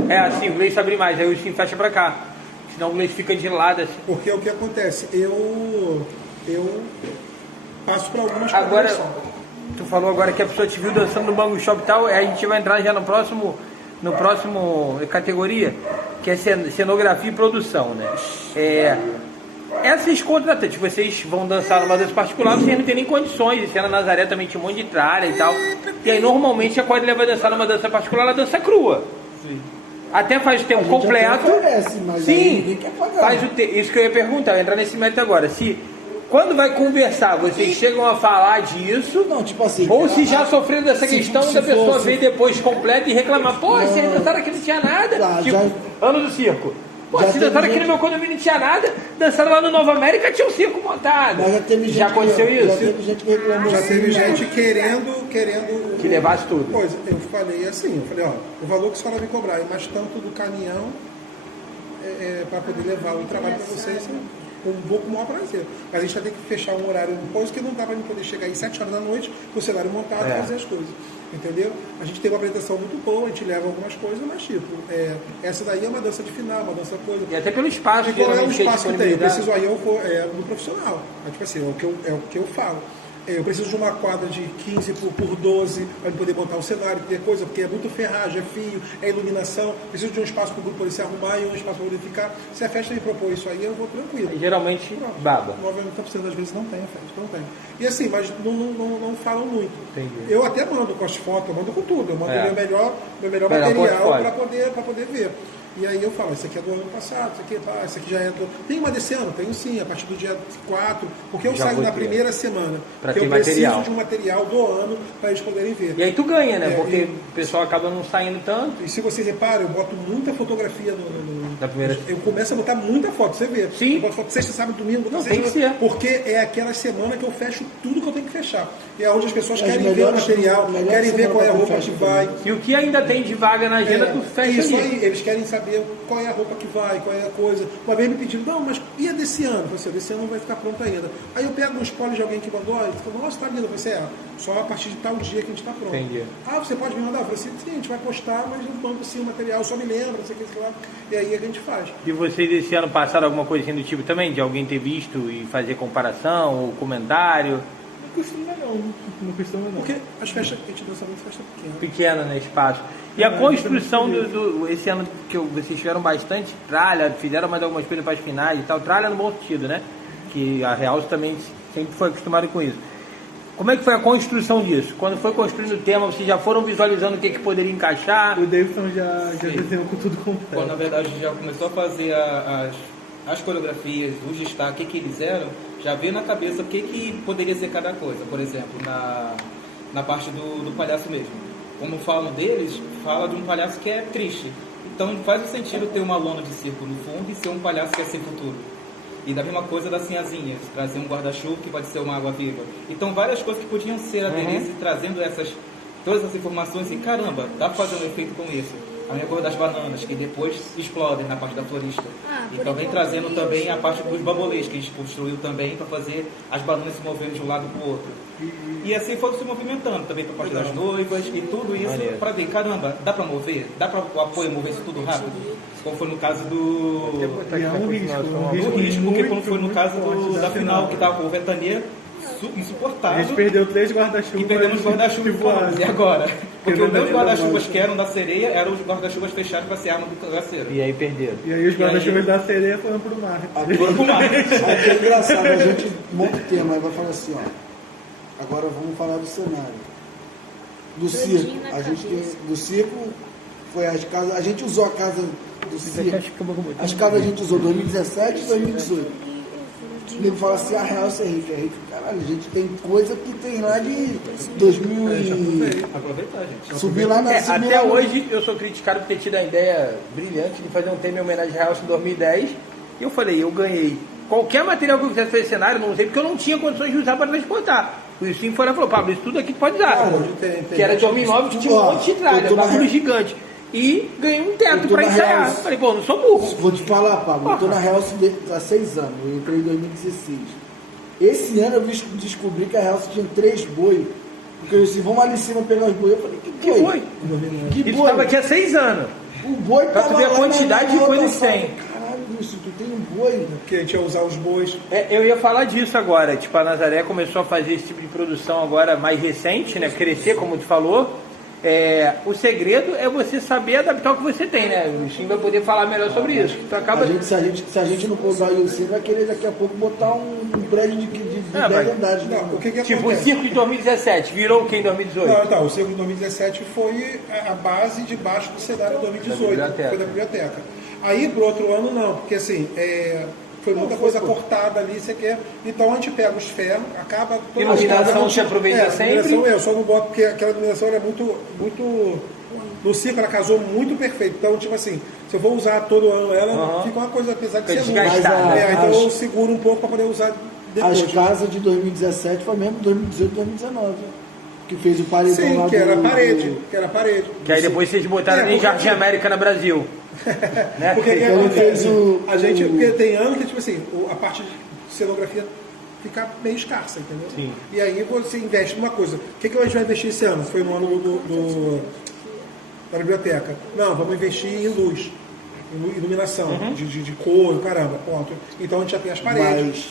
É assim, o Gleice abrir mais, aí o Sim fecha pra cá. Senão o Gleice fica de lado assim. Porque o que acontece? Eu passo pra algumas agora, coisas. Tu falou agora que a pessoa te viu dançando no Bangu Shop e tal, aí a gente vai entrar já no próximo categoria, que é cenografia e produção, né? Essas contratantes, vocês vão dançar numa dança particular, vocês não tem nem condições, e se na Nazaré também tinha um monte de tralha e tal, e aí normalmente a quadrilha vai dançar numa dança particular, ela dança crua. Sim. Até faz o tempo completo. Oferece, mas sim, ninguém quer pagar. isso que eu ia perguntar, eu ia entrar nesse mérito agora. Se quando vai conversar, vocês chegam a falar disso? Não, tipo assim... Ou se já sofreram dessa questão se da pessoa fosse- veio depois completa e reclamar, pô, vocês dançaram aqui não tinha nada. Já, Tipo, já- ano do circo. Pô, já vocês teve dançaram aqui gente- no meu condomínio não tinha nada, dançaram lá no Nova América, tinha um circo montado. Mas já teve gente Já aconteceu que, isso? Já teve gente que reclamou Já assim, teve né? gente querendo Que levasse tudo. Pois, eu falei assim, eu falei, ó, o valor que a senhora vai cobrar e mais tanto do caminhão para poder levar o trabalho para vocês, eu vou com o maior prazer. Mas a gente vai ter que fechar um horário depois que não dá para poder chegar aí 7 horas da noite, com o cenário montado e fazer as coisas. Entendeu? A gente tem uma apresentação muito boa, a gente leva algumas coisas, mas tipo, essa daí é uma dança de final, uma dança coisa. E até pelo espaço, E qual é o geralmente, que espaço que tem? Eu disponibilidade. preciso aí no profissional. Tipo assim, é o que eu falo. Eu preciso de uma quadra de 15 por 12 para poder montar um cenário, ter coisa, porque é muito ferragem, é fio, é iluminação. Preciso de um espaço para o grupo poder se arrumar e um espaço para poder ficar. Se a festa me propor isso aí, eu vou tranquilo. Aí, geralmente, baba. 90% das vezes não tem a festa, não tem. E assim, mas não falam muito. Entendi. Eu até mando com as fotos, eu mando com tudo. Eu mando meu melhor Melhor material portfólio. para poder ver. E aí eu falo, isso aqui é do ano passado, isso aqui já é do... Tem uma desse ano? Tenho sim, a partir do dia 4, porque eu Já saio vou na ter. primeira semana. Pra Porque ter eu preciso material. de um material do ano para eles poderem ver. E aí tu ganha, né? É, Porque e- o pessoal acaba não saindo tanto. E se você repara, eu boto muita fotografia Na primeira- Eu começo a botar muita foto, você vê. Sim. Eu boto foto sexta, sábado, domingo. Não, sexta, tem que ser. Porque é aquela semana que eu fecho tudo que eu tenho que fechar. E é onde as pessoas As querem ver o melhores- material, melhores querem ver semana qual é a pra roupa festa que vai. E o que ainda tem de vaga na agenda, tu fecha isso ali. aí, eles querem saber qual é a roupa que vai, qual é a coisa. Uma vez me pediram, não, mas e a desse ano? Eu falei assim, desse ano não vai ficar pronto ainda. Aí eu pego um spoiler de alguém que mandou, ele falou, nossa, tá lindo. Eu falei assim, só a partir de tal dia que a gente está pronto. Entendi. Ah, você pode me mandar? Eu falei assim, sim, a gente vai postar, mas eu mando sim o material, só me lembra, não sei o que, sei lá. E aí a gente faz. E vocês esse ano passaram alguma coisinha do tipo também? De alguém ter visto e fazer comparação ou comentário? Não costuma não costuma não. Porque as festas, a gente dança muito festa pequena. Pequena, né? Espaço. E a construção esse ano que vocês tiveram bastante tralha, fizeram mais algumas coisas para as finais e tal, tralha no bom sentido, né? Que a Realce também sempre foi acostumada com isso. Como é que foi a construção disso? Quando foi construindo o tema, vocês já foram visualizando o que poderia encaixar? O Davidson já desenhou com tudo completo. Quando na verdade já começou a fazer as coreografias, os destaques que eles eram, já veio na cabeça o que poderia ser cada coisa. Por exemplo, na parte do palhaço mesmo. Como falam deles, fala de um palhaço que é triste. Então faz o sentido ter uma lona de circo no fundo e ser um palhaço que é sem futuro. E da mesma coisa das sinhazinhas, trazer um guarda-chuva que pode ser uma água viva. Então várias coisas que podiam ser aderentes e trazendo todas essas informações e caramba, dá pra fazer um efeito com isso. A minha coisa das bananas, que depois explodem na parte da florista. Então vem trazendo também a parte dos bambolês, que a gente construiu também para fazer as bananas se movendo de um lado para o outro. E assim foi se movimentando também para a parte das noivas e tudo isso para ver, caramba, dá para mover? Dá para o apoio mover isso tudo rápido? Como foi no caso do E é um risco risco, porque quando muito, foi no muito caso forte da final, que estava com o Ventania, A insuportável. gente perdeu 3 guarda-chuvas. E perdemos os guarda-chuvas. que voaram. E agora? Porque os meus Porque guarda-chuvas que eram da sereia eram os guarda-chuvas fechados para ser arma do cangaceiro. E aí perderam. E aí os guarda-chuvas aí- da sereia foram pro mar. Foram pro mar. Aqui é engraçado, a gente monta o tema, aí vai falar assim, ó. Agora vamos falar do cenário. Do circo. A gente tem. Do circo foi as casas. A gente usou a casa do circo. As casas a gente usou 2017 e 2018. O nego fala assim, a Realce é rica, é rica. Caralho, a gente tem coisa que tem lá de 2000 e... Aproveitar, gente. Subir lá na... subir Até lá no- hoje eu sou criticado por ter tido a ideia brilhante de fazer um tema em homenagem à Realce em 2010. E eu falei, eu ganhei qualquer material que eu quisesse fazer cenário, não usei porque eu não tinha condições de usar para transportar. O Wilson foi lá e falou, Pablo, isso tudo aqui tu pode usar. Ah, hoje tem. Que era de 2009, que tinha um Ó, monte de eu tralha, tô um na bagulho Real- gigante. E ganhei um teto eu tô para na ensaiar. Realce. Falei, pô, não sou burro. Vou te falar, Pablo, eu tô na Realce há 6 anos, eu entrei em 2016. Esse ano eu descobri que a Realce tinha 3 boi. Porque eu disse, vamos ali em cima pegar os boi. Eu falei, Que que boi? foi? Que Isso boi? estava aqui há 6 anos. O boi Pra tu tava ver a lá quantidade na de coisas que rotação. tem. Caralho, isso, tu tem um boi. Porque a gente ia usar os bois. Eu ia falar disso agora. Tipo, a Nazaré começou a fazer esse tipo de produção agora mais recente, né? Crescer, como tu falou. O segredo é você saber adaptar o que você tem, né? O Wilson vai poder falar melhor sobre isso. Tu acaba... Se a gente não pousar o Wilson, vai querer daqui a pouco botar um prédio de 10 mas- andares. Não, o que Tipo, o acontece? circo de 2017 virou o que em 2018? Não, então, o circo de 2017 foi a base de baixo do cenário de 2018, Da biblioteca. foi da biblioteca. Aí, pro outro ano, não, porque assim, Foi muita coisa cortada ali, você quer. Então a gente pega os ferros, acaba. Iluminação se aproveita sempre? Iluminação eu só não boto porque aquela iluminação era muito. No circo ela casou muito perfeito. Então, tipo assim, se eu vou usar todo ano ela, fica uma coisa, apesar de ser muito. Então eu seguro um pouco para poder usar depois. As casas de 2017 foi mesmo 2018, 2019. Que fez o paredão. Sim, lá que era do... parede. Que aí depois vocês botaram em Jardim América no Brasil. Né? Porque que Então, acontece? a gente... Porque tem ano que, tipo assim, a parte de cenografia fica meio escassa, entendeu? Sim. E aí você investe numa coisa. O que a gente vai investir esse ano? Foi no ano da biblioteca. Não, vamos investir em luz, em iluminação, de cor, caramba, ponto. Então a gente já tem as paredes.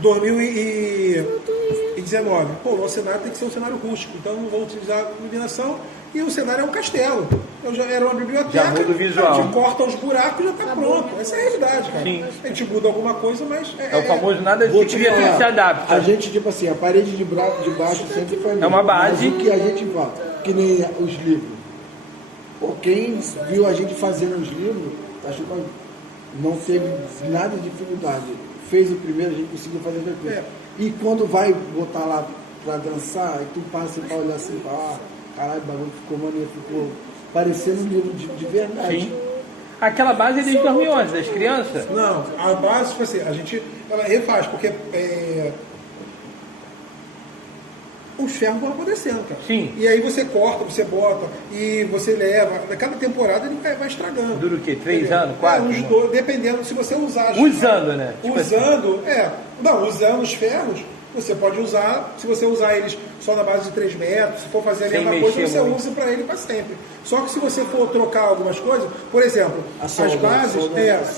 2019. Pô, o nosso cenário tem que ser um cenário rústico, então eu não vou utilizar iluminação. E o cenário é um castelo. Eu já era uma biblioteca. Já muda o visual. A gente corta os buracos e já está pronto. Essa é a realidade, cara. Sim. A gente muda alguma coisa, mas... É o famoso nada Vou de te cria falar, se adapta. a gente, tipo assim, a parede de baixo sempre foi a mesma. É uma base. Mas o que a gente fala, que nem os livros. Pô, quem viu a gente fazendo os livros, acho que não teve nada de dificuldade. Fez o primeiro, a gente conseguiu fazer depois. E quando vai botar lá pra dançar, aí tu passa pra olhar assim, caralho, o bagulho ficou maneiro, ficou parecendo um livro de verdade. Sim. Aquela base é desde 2011, das crianças? Não, a base, tipo assim, a gente ela refaz, porque os ferros vão apodrecendo, cara. Sim. E aí você corta, você bota, e você leva. Cada temporada ele vai estragando. Dura o quê? 3 anos? 4? Uns 2, dependendo se você usar. Usando, né? Tipo Usando, usando os ferros, você pode usar, se você usar eles só na base de 3 metros, se for fazer a Sem mesma coisa, mexer você muito. usa para ele para sempre. Só que se você for trocar algumas coisas, por exemplo, as bases,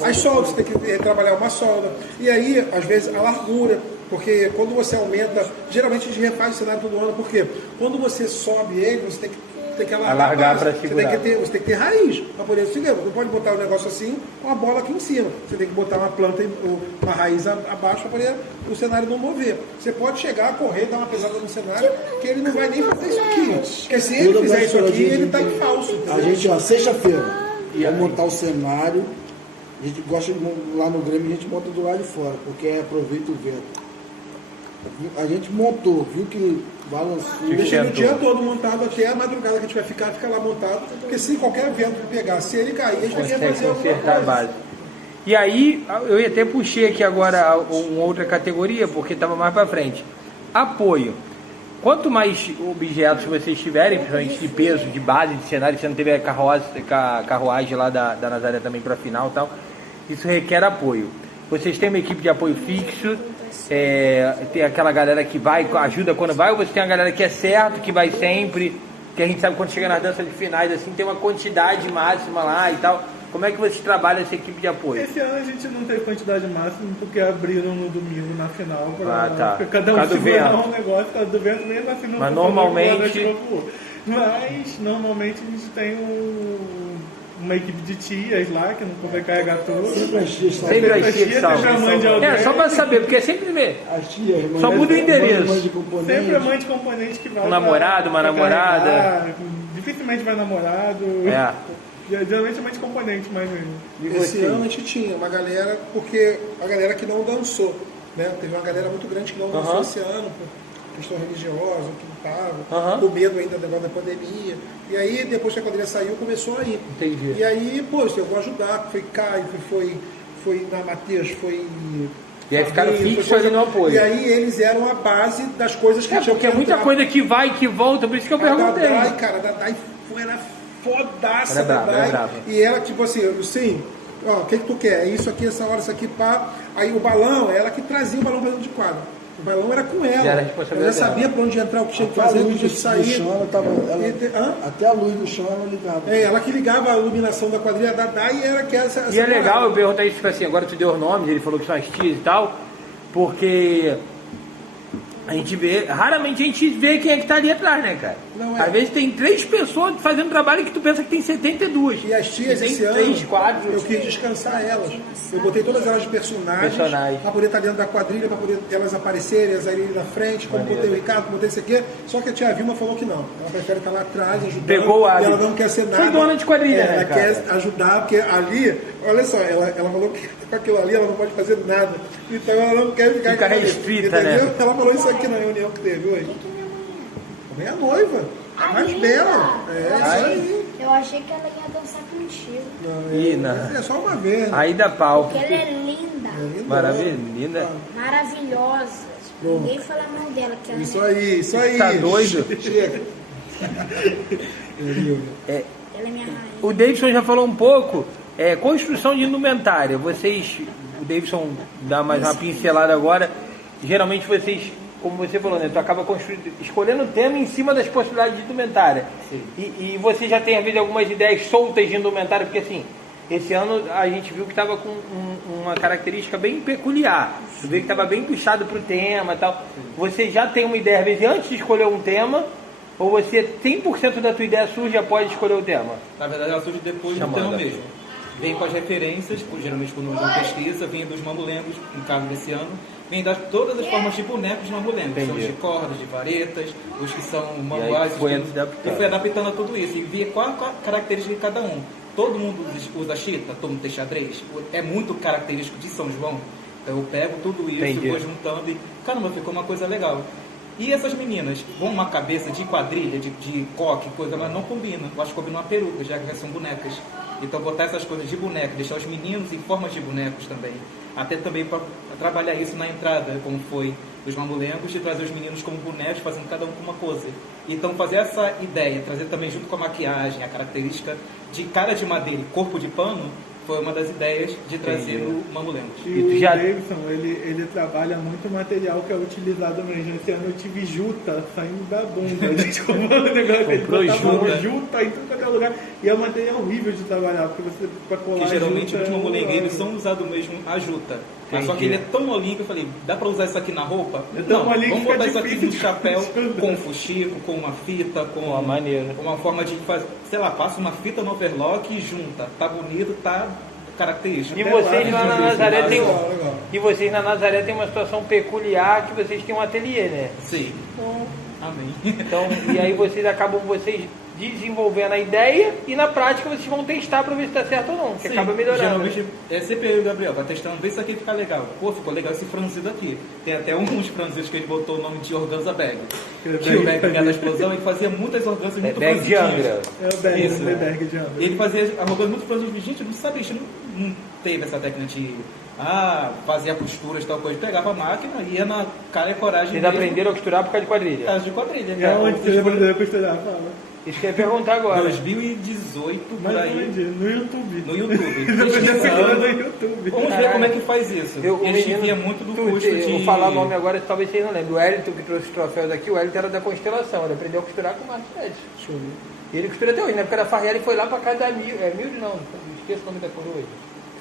as soldas, você tem que trabalhar uma solda. E aí, às vezes, a largura, porque quando você aumenta, geralmente a gente refaz o cenário todo ano, porque quando você sobe ele, você tem que alargar para segurar. Você tem que ter raiz para poder seguir. Você não pode botar um negócio assim com a bola aqui em cima. Você tem que botar uma planta, uma raiz abaixo para poder o cenário não mover. Você pode chegar a correr, dar uma pesada no cenário, que ele não vai nem fazer isso aqui. Porque se ele fizer isso aqui, ele está em falso. Entendeu? A gente, sexta-feira, ia montar o cenário. A gente gosta de, lá no Grêmio, a gente monta do lado de fora, porque aproveita o vento. A gente montou, viu que balançou. Deixa o dia todo montado até a madrugada que a gente vai ficar lá montado. Porque se qualquer vento pegar, se ele cair, a gente vai ter que fazer alguma consertar a coisa. base. E aí, eu até puxei aqui agora uma outra categoria, porque estava mais para frente. Apoio. Quanto mais objetos vocês tiverem, principalmente de peso, de base, de cenário, se não tiver carruagem lá da Nazaré também para final e tal, isso requer apoio. Vocês têm uma equipe de apoio fixo, tem aquela galera que vai, ajuda quando vai, ou você tem a galera que é certo, que vai sempre, que a gente sabe quando chega nas danças de finais, assim, tem uma quantidade máxima lá e tal. Como é que vocês trabalham essa equipe de apoio? Esse ano a gente não teve quantidade máxima porque abriram no domingo na final tá. cada um segurar um negócio, cada do vento mesmo na final. Mas normalmente A gente tem uma equipe de tias lá que não vai carregar tudo. Sempre as tias Sempre as tias sempre a mãe de alguém. só para saber, porque sempre vê. As tias, Só muda o endereço. Sempre a mãe de componente que vai. Um namorado, uma namorada. Carregar. Dificilmente vai namorado. É. Geralmente é mãe de componente, mas Esse ano a gente tinha uma galera, porque a galera que não dançou, né? Teve uma galera muito grande que não dançou esse ano, por questão religiosa, que não estava, com medo ainda da pandemia. E aí, depois que a quadrilha saiu, começou a ir. Entendi. E aí, pô, eu vou ajudar, foi Caio, foi na Matheus, foi... E aí ficaram fixos ali no apoio. E aí eles eram a base das coisas que tinham Porque é muita coisa que vai e que volta, por isso que eu perguntei. A Dai, cara, a Dai era fodaça da Era Dai. brava. E ela, tipo assim, ó, o que tu quer? Isso aqui, essa hora, isso aqui, pá. Aí o balão, ela que trazia o balão pra dentro de quadro. O balão era com ela. Era a Ela responsabilidade já sabia pra onde entrar, o que tinha que fazer, o que tinha que sair. Até a luz do chão ela ligava. Ela que ligava a iluminação da quadrilha da Dai e era que essa. E é legal eu perguntar isso, tipo assim, agora tu deu os nomes, ele falou que são as tias e tal, porque A gente vê, raramente a gente vê quem é que tá ali atrás, né, cara? Não é. Às vezes tem 3 pessoas fazendo trabalho que tu pensa que tem 72. E as tias tem esse 3, ano, 4. eu quis descansar elas. Eu botei todas elas de personagens para poder estar dentro da quadrilha, para poder elas aparecerem, elas irem na frente, como botei o Ricardo, como botei isso aqui. Só que a tia Vilma falou que não. Ela prefere estar lá atrás, ajudando. Pegou o e hábito. ela não quer ser nada. Foi dona de quadrilha, né, ela cara? quer ajudar, porque ali, olha só, ela falou que com aquilo ali ela não pode fazer nada. Então ela não quer ficar Fica com aquilo ali, restrita, entendeu? né? Ela falou isso aqui na reunião que teve hoje. Também a noiva. A mais bela. Eu achei que ela ia dançar contigo. Ih, não. É só uma vez. Né? Aí dá pau. Porque ela é linda, Maravilha, linda. maravilhosa. Pronto. Ninguém fala mal dela, que ela Isso aí, isso aí. Tá doido? Chega. É, ela é minha rainha. o Davidson já falou um pouco. Construção de indumentária. Vocês, o Davidson dá mais uma pincelada agora. Geralmente vocês, como você falou, né? Tu acaba escolhendo o tema em cima das possibilidades de indumentária. E você já tem, às vezes, algumas ideias soltas de indumentária, porque assim, esse ano a gente viu que estava com uma característica bem peculiar. Tu viu que estava bem puxado para o tema e tal. Você já tem uma ideia, às vezes, antes de escolher um tema, ou você 100% da tua ideia surge após escolher o tema? Na verdade, ela surge depois do tema mesmo. Vem com as referências, geralmente quando não pesquisa, vem dos mamulengos, no caso desse ano, vem das todas as formas de bonecos de mamulengos. São os de cordas, de varetas, os que são manuais. E foi adaptando a tudo isso. E via qual a característica de cada um. Todo mundo usa chita, todo mundo tem xadrez. É muito característico de São João. Então eu pego tudo isso, vou juntando e, caramba, ficou uma coisa legal. E essas meninas vão uma cabeça de quadrilha, de coque, coisa, mas não combina. Eu acho que combina uma peruca, já que são bonecas. Então botar essas coisas de boneco, deixar os meninos em formas de bonecos também. Até também para trabalhar isso na entrada, como foi os mamulengos, de trazer os meninos como bonecos, fazendo cada um com uma pose. Então fazer essa ideia, trazer também junto com a maquiagem, a característica de cara de madeira e corpo de pano, foi uma das ideias de trazer no Mamulengos. E o Davidson, ele trabalha muito material que é utilizado mesmo. Esse ano eu tive juta saindo da bunda. A gente comprou um negócio, ele botava juta em tudo quanto é lugar. E é um material horrível de trabalhar, porque você, pra colar que geralmente juta, os mamulengueiros são usados mesmo a juta. Mas só que ele é tão molinho que eu falei, dá pra usar isso aqui na roupa? Não, vamos botar isso aqui no chapéu com um fuxico, com uma fita, com uma maneira, uma forma de fazer, sei lá, passa uma fita no overlock e junta. Tá bonito, tá característico. E vocês lá na Nazaré tem e vocês na Nazaré tem uma situação peculiar que vocês têm um ateliê, né? Sim. Amém. Então, e aí vocês acabam desenvolvendo a ideia e na prática vocês vão testar para ver se está certo ou não, que acaba melhorando. Geralmente é sempre eu e o Gabriel, vai testando, vê se aqui fica legal. Pô, ficou legal esse franzido aqui. Tem até uns franzidos que ele botou o nome de Organza Bag. Que o bag da explosão, ele fazia muitas organzas muito franzidinhas. Bag de Angra. É o bag, isso, bag de Angra. Ele fazia organzas muito franzidas. Gente, não sabia, a gente não teve essa técnica de fazia costuras, tal coisa. Pegava a máquina, ia na cara e coragem. Vocês aprenderam a costurar por causa de quadrilha? Por causa de quadrilha. É onde vocês aprenderam a costurar? Fala. Isso que eu ia perguntar agora. 2018, por aí. No YouTube. No YouTube. No YouTube. Vamos ver como é que faz isso. A gente via muito do custo de... Eu vou falar o nome agora, talvez vocês não lembrem. O Wellington que trouxe os troféus aqui, o Wellington era da Constelação. Ele aprendeu a costurar com o Marcos Edson. E ele costura até hoje. Na época da Farriela, ele foi lá pra casa da Milde, não. Esqueço o nome da coroa hoje.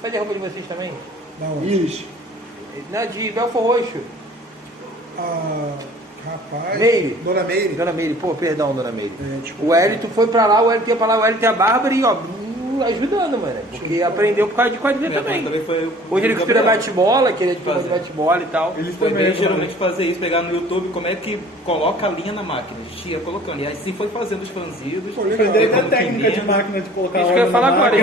Faz a roupa de vocês também? Não, Iris. Não, de Belfor Roxo. Rapaz. Meire. Dona Meire. Dona Meire, pô, perdão, Dona Meire. O Wellington foi pra lá, o Wellington ia pra lá, o Wellington e a Bárbara e ó, ajudando, mano. Porque aprendeu por causa de quadrilha também. Hoje ele costura bate-bola, que ele é de turma de bate-bola e tal. Eles também geralmente fazer isso, pegar no YouTube como é que coloca a linha na máquina. A gente ia colocando. E aí sim foi fazendo os franzidos. Aprendeu até a técnica de máquina de colocar isso que eu ia falar agora,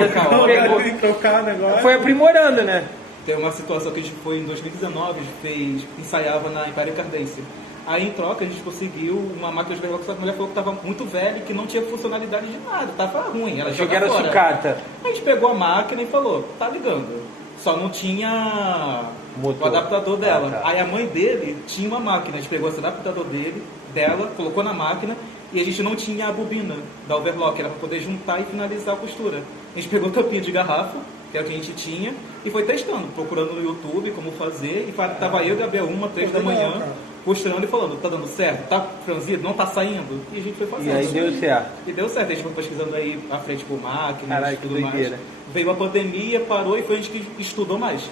trocar negócio. Foi aprimorando, né? Tem uma situação que a gente foi em 2019, a gente ensaiava na Império Cardense. Aí em troca a gente conseguiu uma máquina de overlock, só que a mulher falou que estava muito velha e que não tinha funcionalidade de nada, estava ruim. Ela achou que era sucata. A gente pegou a máquina e falou, tá ligando. Só não tinha o adaptador dela. Tá. Aí a mãe dele tinha uma máquina, a gente pegou esse adaptador dela, colocou na máquina e a gente não tinha a bobina da overlock, era para poder juntar e finalizar a costura. A gente pegou tampinha de garrafa, que é o que a gente tinha, e foi testando, procurando no YouTube como fazer, e tava eu e o Gabriel 1h, 3 da manhã, costurando e falando, tá dando certo? Tá franzido? Não tá saindo? E a gente foi fazendo. E aí deu certo. E deu certo, a gente foi pesquisando aí à frente por máquinas e tudo mais. Doideira. Veio a pandemia, parou e foi a gente que estudou mais.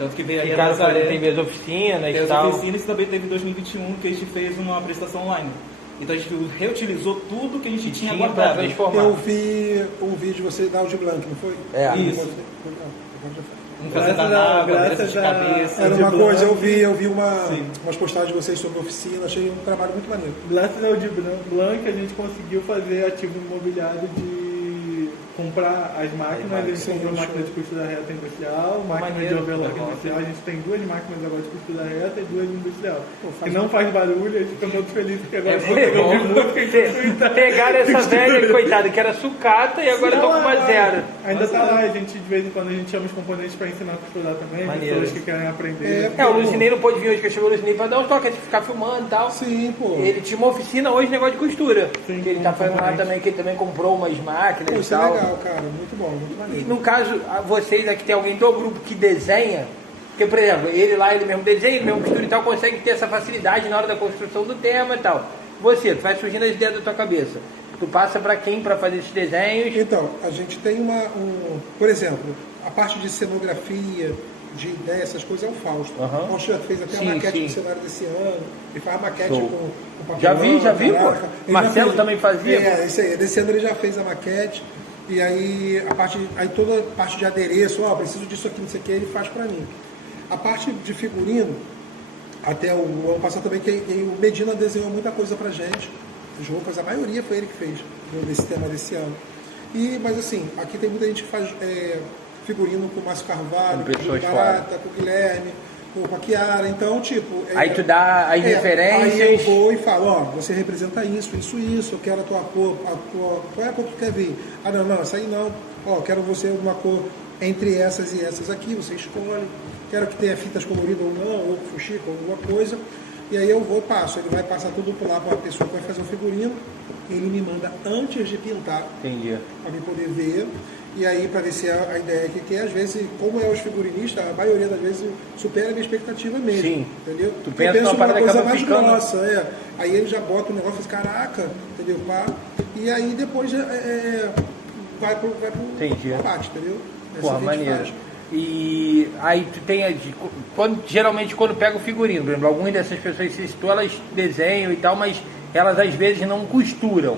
Tanto que veio aí Ficaram a Nazaré, teve as oficinas teve e as tal. oficinas, e também teve em 2021 que a gente fez uma apresentação online. Então a gente reutilizou tudo que a gente tinha Tinha pra guardado. transformar. Eu vi um vídeo de você da Audi Blanc, não foi? É. Isso. Um fazer Graças da a- água, graças adereço de a- cabeça. Era Audi uma coisa, Blanc. eu vi Sim. umas postagens de vocês sobre a oficina, achei um trabalho muito maneiro. Graças ao de Blanc, a gente conseguiu fazer ativo imobiliário de comprar as máquinas. A gente Sim, comprou show. máquina de costura reta industrial, máquina Maneiro, de overlock legal. industrial. A gente tem 2 máquinas agora de costura reta e 2 industrial. faz Que não faz barulho, a gente fica muito feliz porque agora É você bom. ouvir música e Pegaram essa velha, coitada, que era sucata e agora estão com uma zero. Ainda tá lá, a gente de vez em quando a gente chama os componentes para ensinar a costurar também, Maneiro. pessoas que querem aprender. É, o Lucinei não pôde vir hoje, que chegou o Lucinei pra dar uns toques, ficar filmando e tal. Sim, pô. Ele tinha uma oficina hoje, negócio de costura. Sim, que ele tá com fazendo lá componente. também, que ele também comprou umas máquinas Pô, e isso é tal. legal, cara, muito bom, muito E maneiro. no caso, vocês aqui tem alguém do grupo que desenha, porque, por exemplo, ele lá, ele mesmo desenha, ele mesmo costura e tal, consegue ter essa facilidade na hora da construção do tema e tal. Você, tu vai surgindo as ideias da tua cabeça. Tu passa pra quem pra fazer esses desenhos? Então, a gente tem por exemplo, a parte de cenografia, de ideia, essas coisas é o Fausto. Aham. O Fausto já fez até Sim, a maquete sim. do cenário desse ano, ele faz a maquete Show. com Já papelão, vi, pô. caraca. Ele Marcelo já fez- também fazia, É, isso aí. Desse ano ele já fez a maquete. E aí, toda a parte de adereço, preciso disso aqui, não sei o que, ele faz pra mim. A parte de figurino, até o ano passado também, que o Medina desenhou muita coisa pra gente. As roupas, a maioria foi ele que fez desse tema desse ano. Mas assim, aqui tem muita gente que faz figurino com o Márcio Carvalho, Com com o pessoas Barata, com o Guilherme, com a Kiara. Então, tipo. Aí tu dá as referências. Aí eu vou e falo, você representa isso, eu quero a tua cor, qual é a cor que tu quer ver? Ah, não, essa aí não. Eu quero você uma cor entre essas e essas aqui, você escolhe. Quero que tenha fitas coloridas ou não, ou fuxico, ou alguma coisa. E aí eu vou e passo. Ele vai passar tudo por lá para a pessoa que vai fazer o figurino. Ele me manda antes de pintar. Entendi. Para mim poder ver. E aí, para ver se a ideia que às vezes, como é os figurinistas, a maioria das vezes supera a minha expectativa mesmo. Sim. Entendeu? Tu Eu pensa penso numa parada coisa acaba mais ficando. grossa, Aí ele já bota o negócio e diz, caraca, entendeu? Pá. E aí depois vai pro Entendi. abate, entendeu? Essa Porra, que a gente maneiro. faz. E aí tu tem geralmente quando pega o figurino, por exemplo, algumas dessas pessoas que você citou, elas desenham e tal, mas elas às vezes não costuram.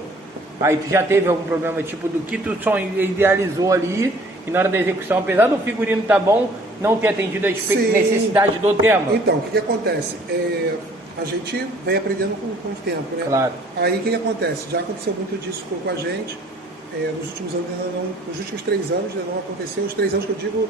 Aí tu já teve algum problema tipo do que tu só idealizou ali e na hora da execução, apesar do figurino tá bom, não ter atendido a Sim. necessidade do tema? Então, o que acontece? A gente vem aprendendo com o tempo, né? Claro. Aí o que acontece? Já aconteceu muito disso com a gente. Nos últimos anos ainda não, nos últimos 3 anos ainda não aconteceu. Os 3 anos que eu digo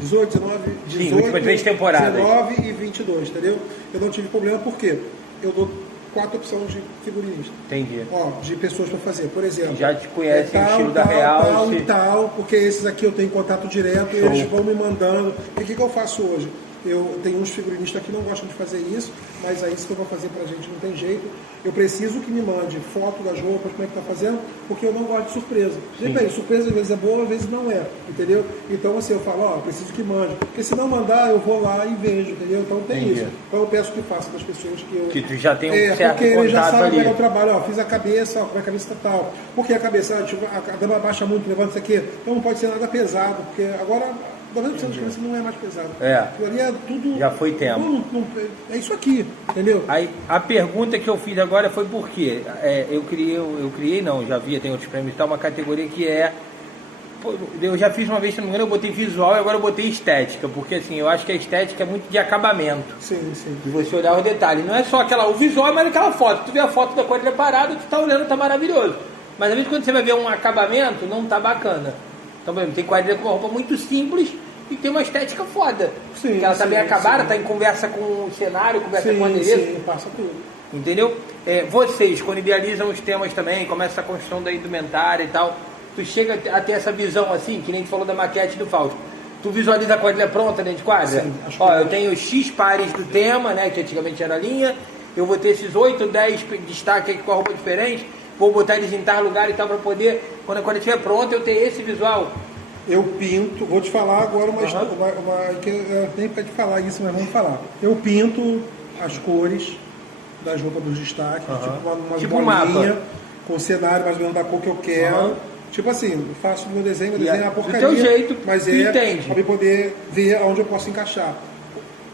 18, 19, 18, Sim, últimas 3 temporadas. 19 e 22, entendeu? Eu não tive problema porque eu dou 4 opções de figurinista. Entendi. De pessoas para fazer. Por exemplo, Já te conhecem o estilo da Real. Tal e tal, porque esses aqui eu tenho contato direto, Show. eles vão me mandando. E o que eu faço hoje? Eu tenho uns figurinistas que não gostam de fazer isso, mas é isso que eu vou fazer pra gente, não tem jeito. Eu preciso que me mande foto das roupas, como é que tá fazendo, porque eu não gosto de surpresa. Bem, surpresa às vezes é boa, às vezes não é, entendeu? Então assim, eu falo, preciso que mande. Porque se não mandar, eu vou lá e vejo, entendeu? Então tem Entendi. isso. Então eu peço que faça das pessoas que eu... Que tu já tem um certo porque ele já contato sabe ali. como é o trabalho, fiz a cabeça, como é a cabeça tá tal. Porque a cabeça, a dama baixa muito, levanta isso aqui, então não pode ser nada pesado, porque agora... 90% das crianças não é mais pesado. Aquilo ali é tudo... Já foi tempo. É isso aqui, entendeu? Aí, a pergunta que eu fiz agora foi por quê? Eu criei não, já vi, tem outros prêmios e tal, uma categoria que eu já fiz uma vez, se não me engano, eu botei visual e agora eu botei estética, porque assim, eu acho que a estética é muito de acabamento. Sim, sim. De você olhar os detalhes. Não é só o visual, mas aquela foto. Tu vê a foto da quadrilha parada, tu tá olhando, tá maravilhoso. Mas às vezes quando você vai ver um acabamento, não tá bacana. Então, por exemplo, tem quadrilha com uma roupa muito simples e tem uma estética foda. Sim, porque ela tá bem sim, acabada, sim. tá em conversa com o cenário, conversa com o adereço. Sim, passa tudo. Entendeu? Vocês, quando idealizam os temas também, começa a construção da indumentária e tal, tu chega a ter essa visão assim, que nem tu falou da maquete do Fausto. Tu visualiza a quadrilha pronta dentro de quadra? Sim, acho que eu tenho X pares do tema, né, que antigamente era linha, eu vou ter esses 8, 10 destaques aqui com a roupa diferente, vou botar eles em tal lugar e tal, para poder, quando a quadrilha estiver pronta, eu ter esse visual. Eu pinto, vou te falar agora que eu nem para te falar isso, mas vamos falar. Eu pinto as cores das roupas dos destaques, tipo uma Tipo um bolinha, mapa. com o cenário mais ou menos da cor que eu quero. Tipo assim, eu faço meu desenho E é uma do porcaria, teu jeito, mas tu é entende. para eu poder ver aonde eu posso encaixar.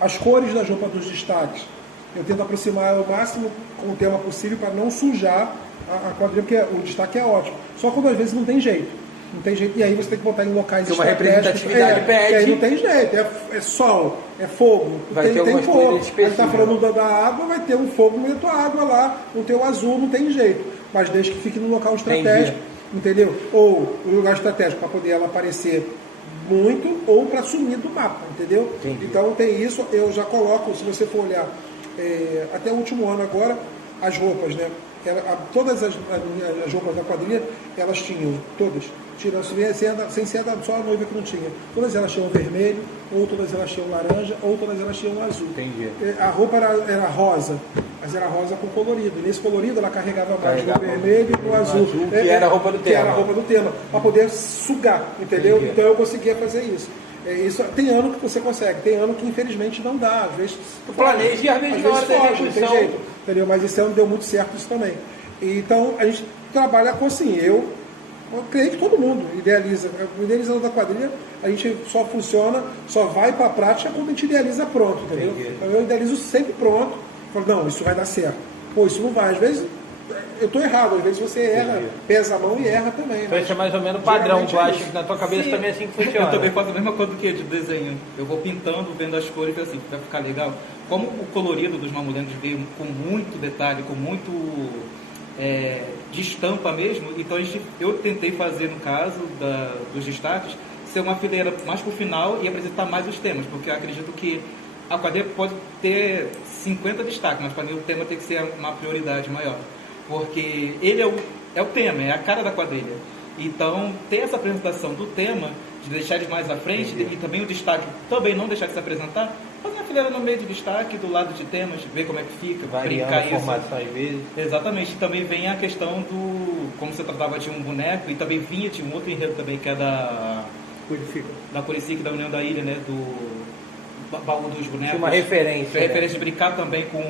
As cores das roupas dos destaques, eu tento aproximar o máximo com o tema possível para não sujar a quadrilha, porque o destaque é ótimo. Só quando às vezes não tem jeito. Não tem jeito, e aí você tem que botar em locais Porque uma estratégicos. representatividade pede. E aí não tem jeito, é sol, é fogo, Vai ter tem algumas fogo. coisas A gente está específicas. falando da água, vai ter um fogo no meio da água lá, não tem o azul, não tem jeito. Mas desde que fique num local estratégico, entendeu? Ou um lugar estratégico para poder ela aparecer muito ou para sumir do mapa, entendeu? Entendi. Então tem isso, eu já coloco, se você for olhar até o último ano agora, as roupas, né? Todas as roupas da quadrilha, elas tinham, todas, tirando sem ser só a noiva que não tinha. Todas elas tinham vermelho, ou todas elas tinham laranja, ou todas elas tinham azul. Entendi. A roupa era rosa, mas era rosa com colorido. E nesse colorido ela carregava mais no vermelho e no azul. Que era a roupa do tema. Que era a roupa do tema, para poder sugar, entendeu? Entendi. Então eu conseguia fazer isso. Isso. Tem ano que você consegue, tem ano que infelizmente não dá. Às vezes Tu planeja e às vezes na hora da foge, não tem execução. jeito, entendeu? Mas esse ano deu muito certo isso também. Então a gente trabalha com assim, eu creio que todo mundo idealiza. O idealizador da quadrilha, a gente só funciona, só vai para a prática quando a gente idealiza pronto, entendeu? Então eu idealizo sempre pronto, falo, não, isso vai dar certo. Pô, isso não vai. Às vezes eu estou errado, às vezes você erra, pesa a mão e erra também. Então esse é mais ou menos padrão, tu acha isso. que na tua cabeça Sim. também é assim que funciona. Eu também faço a mesma coisa do que de desenho. Eu vou pintando, vendo as cores, assim, vai ficar legal. Como o colorido dos mamulengos veio com muito detalhe, com muito de estampa mesmo, então eu tentei fazer, no caso dos destaques, ser uma fileira mais pro final e apresentar mais os temas, porque eu acredito que a quadrilha pode ter 50 destaques, mas para mim o tema tem que ser uma prioridade maior, porque ele é o tema, é a cara da quadrilha. Então, ter essa apresentação do tema, de deixar eles mais à frente, e também o destaque também não deixar de se apresentar, fazer uma fileira no meio de destaque, do lado de temas, ver como é que fica, Variando a brincar isso. formação às vezes. Exatamente. Também vem a questão do... Como você tratava de um boneco, e também tinha um outro enredo também, que é da Curicica, da União da Ilha, né? Do baú dos bonecos. Tinha uma referência. Foi referência de brincar também com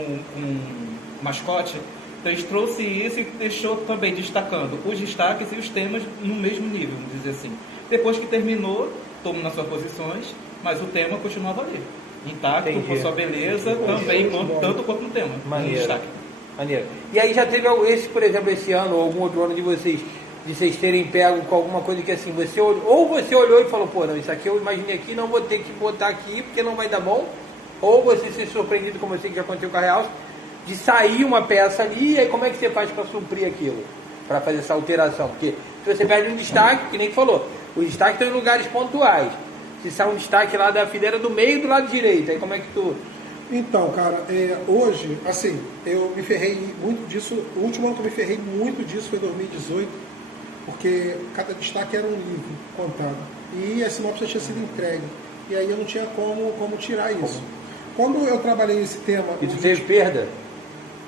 mascote. Então eles trouxe isso e deixou também destacando os destaques e os temas no mesmo nível, vamos dizer assim. Depois que terminou, todo mundo nas suas posições, mas o tema continuava ali. Intacto, Entendi. com sua beleza, também, tanto quanto no tema. Maneiro. No destaque. Maneiro. E aí já teve esse, por exemplo, esse ano, ou algum outro ano de vocês terem pego com alguma coisa que assim, você olhou e falou, pô, não, isso aqui eu imaginei aqui, não vou ter que botar aqui porque não vai dar bom, ou você se surpreendido, como eu sei que já aconteceu com a Real, de sair uma peça ali, e aí como é que você faz para suprir aquilo? Para fazer essa alteração? Porque se você perde um destaque, que nem falou, os destaques estão em lugares pontuais. Se sai um destaque lá da fileira do meio do lado direito, aí como é que tu... Então, cara, hoje, assim, eu me ferrei muito disso, o último ano que eu me ferrei muito disso foi 2018, porque cada destaque era um livro contado, e a sinopse já tinha sido entregue, e aí eu não tinha como tirar isso. Quando eu trabalhei esse tema... E tu teve perda?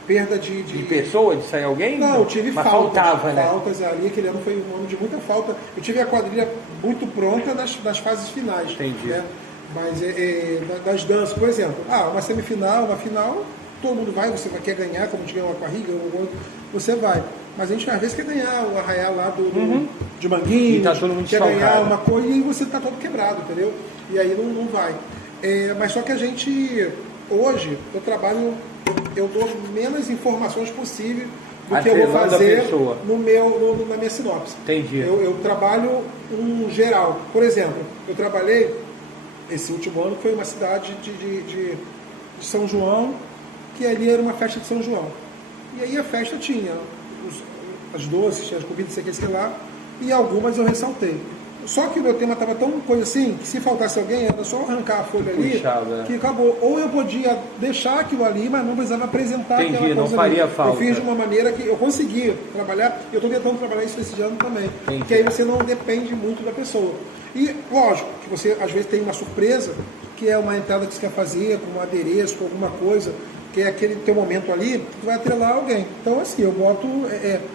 Perda de pessoa, de sair alguém? Não, eu tive mas faltas. faltava, né? Faltas ali, aquele ano foi um ano de muita falta. Eu tive a quadrilha muito pronta nas fases finais. Entendi. Né? Mas das danças, por exemplo, uma semifinal, uma final, todo mundo vai, você quer ganhar, como a gente ganhou com a Riga, você vai. Mas a gente às vezes quer ganhar o arraial lá de Manguinhos, E tá todo mundo quer desfalcado. ganhar uma coisa e você tá todo quebrado, entendeu? E aí não vai. Mas só que a gente, hoje, eu dou menos informações possível do que eu vou Atrelando a fazer pessoa. na minha sinopse. Entendi. Eu trabalho um geral. Por exemplo, eu trabalhei esse último ano, que foi uma cidade de São João, que ali era uma festa de São João. E aí a festa tinha as doces, tinha as comidas, sei lá, e algumas eu ressaltei. Só que o meu tema estava tão coisa assim, que se faltasse alguém, era só arrancar a folha ali, Puxava, que acabou. Ou eu podia deixar aquilo ali, mas não precisava apresentar Entendi, aquela não coisa faria ali. falta. Eu fiz de uma maneira que eu consegui trabalhar, e eu estou tentando trabalhar isso esse ano também. Entendi. Que aí você não depende muito da pessoa. E, lógico, que você às vezes tem uma surpresa, que é uma entrada que você quer fazer, com um adereço, com alguma coisa, que é aquele teu momento ali, que vai atrelar alguém. Então, assim, eu boto...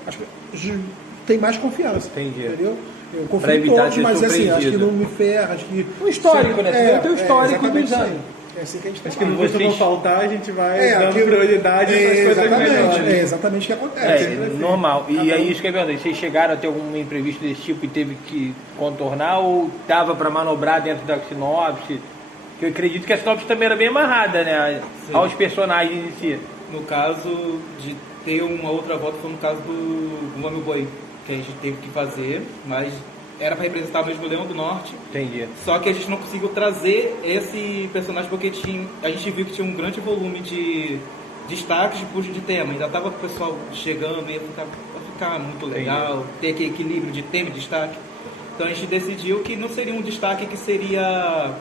acho que tem mais confiança. Entendi. Entendeu? Eu confio Pra em evitar todos, ser mas assim, acho que surpreendido. não me ferra, acho que... Um histórico, né? Você tem o teu histórico exatamente dos anos. isso É assim que a gente Acho que trabalha. não costuma faltar, a gente vai dando aquilo- prioridade para as coisas melhores. É exatamente o que acontece. Normal. E é isso que é verdade. Vocês chegaram a ter algum imprevisto desse tipo e teve que contornar ou dava para manobrar dentro da sinopse? Que eu acredito que a sinopse também era bem amarrada, né? Aos personagens em si. No caso de ter uma outra volta, foi no caso do Mami Boi, que a gente teve que fazer, mas era para representar mesmo o Leão do Norte. Entendi. Só que a gente não conseguiu trazer esse personagem porque a gente viu que tinha um grande volume de destaques de puxo de tema. Ainda estava o pessoal chegando, ia ficar muito legal, ter aquele equilíbrio de tema e destaque. Então a gente decidiu que não seria um destaque que seria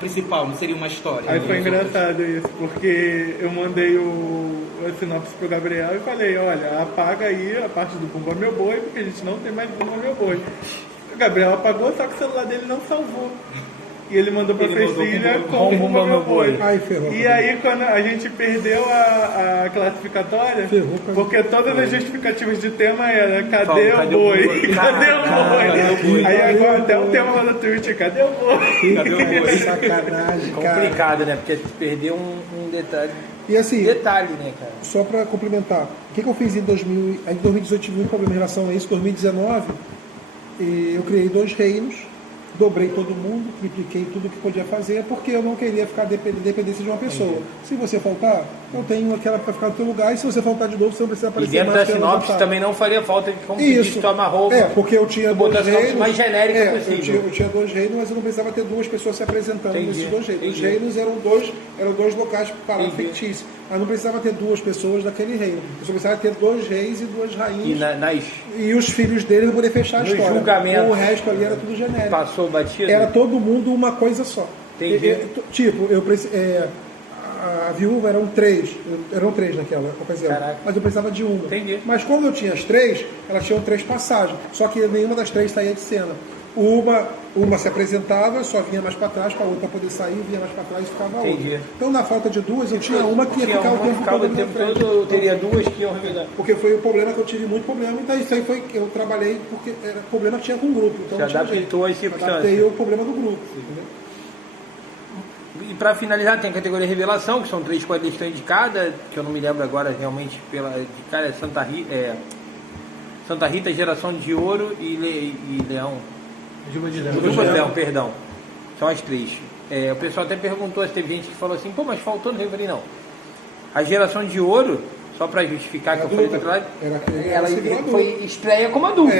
principal, não seria uma história. Aí foi engraçado isso, porque eu mandei a sinopse pro Gabriel e falei, olha, apaga aí a parte do Bumba Meu Boi, porque a gente não tem mais Bumba Meu Boi. O Gabriel apagou, só que o celular dele não salvou. E ele mandou pra Cecília com Bumba Meu Boi. Ai, ferrou. E aí, quando a gente perdeu a classificatória, porque todas as justificativas de tema era cadê o boi? Cadê o boi? Aí agora até o tema lá no Twitch, cadê o boi? Cadê o boi? Sacanagem, cara. Complicado, né? Porque perdeu um detalhe. E assim, Detalhe, né, cara? só para complementar, o que eu fiz em 2018 tive muito problema em relação a isso. Em 2019, eu criei 2 reinos, dobrei todo mundo, tripliquei tudo que podia fazer, porque eu não queria ficar dependência de uma pessoa. Se você faltar, eu tenho aquela para ficar no teu lugar, e se você faltar de novo, você não precisa E aparecer dentro da mais. sinopse também não faria falta de como Isso. tu amarrou. Porque eu tinha botou 2 a sinopse reinos. mais genérica possível. Eu tinha 2 reinos, mas eu não precisava ter 2 pessoas se apresentando Entendi, nesses 2 reinos. Os entendi. reinos eram dois locais para Entendi. fictícios. Mas não precisava ter 2 pessoas daquele reino. Eu só precisava ter 2 reis e 2 E rainhas. E os filhos dele para poder fechar a No história. julgamento. O resto ali era tudo genérico. Passou batido. Era todo mundo uma coisa só. Entendi. Tipo, a viúva eram 3 naquela ocasião. Caraca. Mas eu precisava de uma. Entendi. Mas quando eu tinha as 3, elas tinham 3 passagens. Só que nenhuma das 3 saía de cena. Uma se apresentava, só vinha mais para trás, para a outra poder sair, vinha mais para trás e ficava a outra. Entendi. Então, na falta de 2, eu tinha uma que ia ficar o tempo todo na frente. eu teria 2 que iam revidar. Porque foi o problema que eu tive muito problema, então isso aí foi que eu trabalhei porque era problema que tinha com o grupo. Então Se não tinha adaptou às jeito. circunstâncias. Adaptei o problema do grupo. Entendeu? E pra finalizar, tem a categoria Revelação, que são 3 quadrilhas que estão indicadas, que eu não me lembro agora realmente pela de cara, é Santa Rita, Geração de Ouro e Leão. Juba de Leão, perdão. São as 3. O pessoal até perguntou se teve gente que falou assim, pô, mas faltou no Revelei, não. A Geração de Ouro, só para justificar que eu falei do outro lado, ela foi estreia como adulta.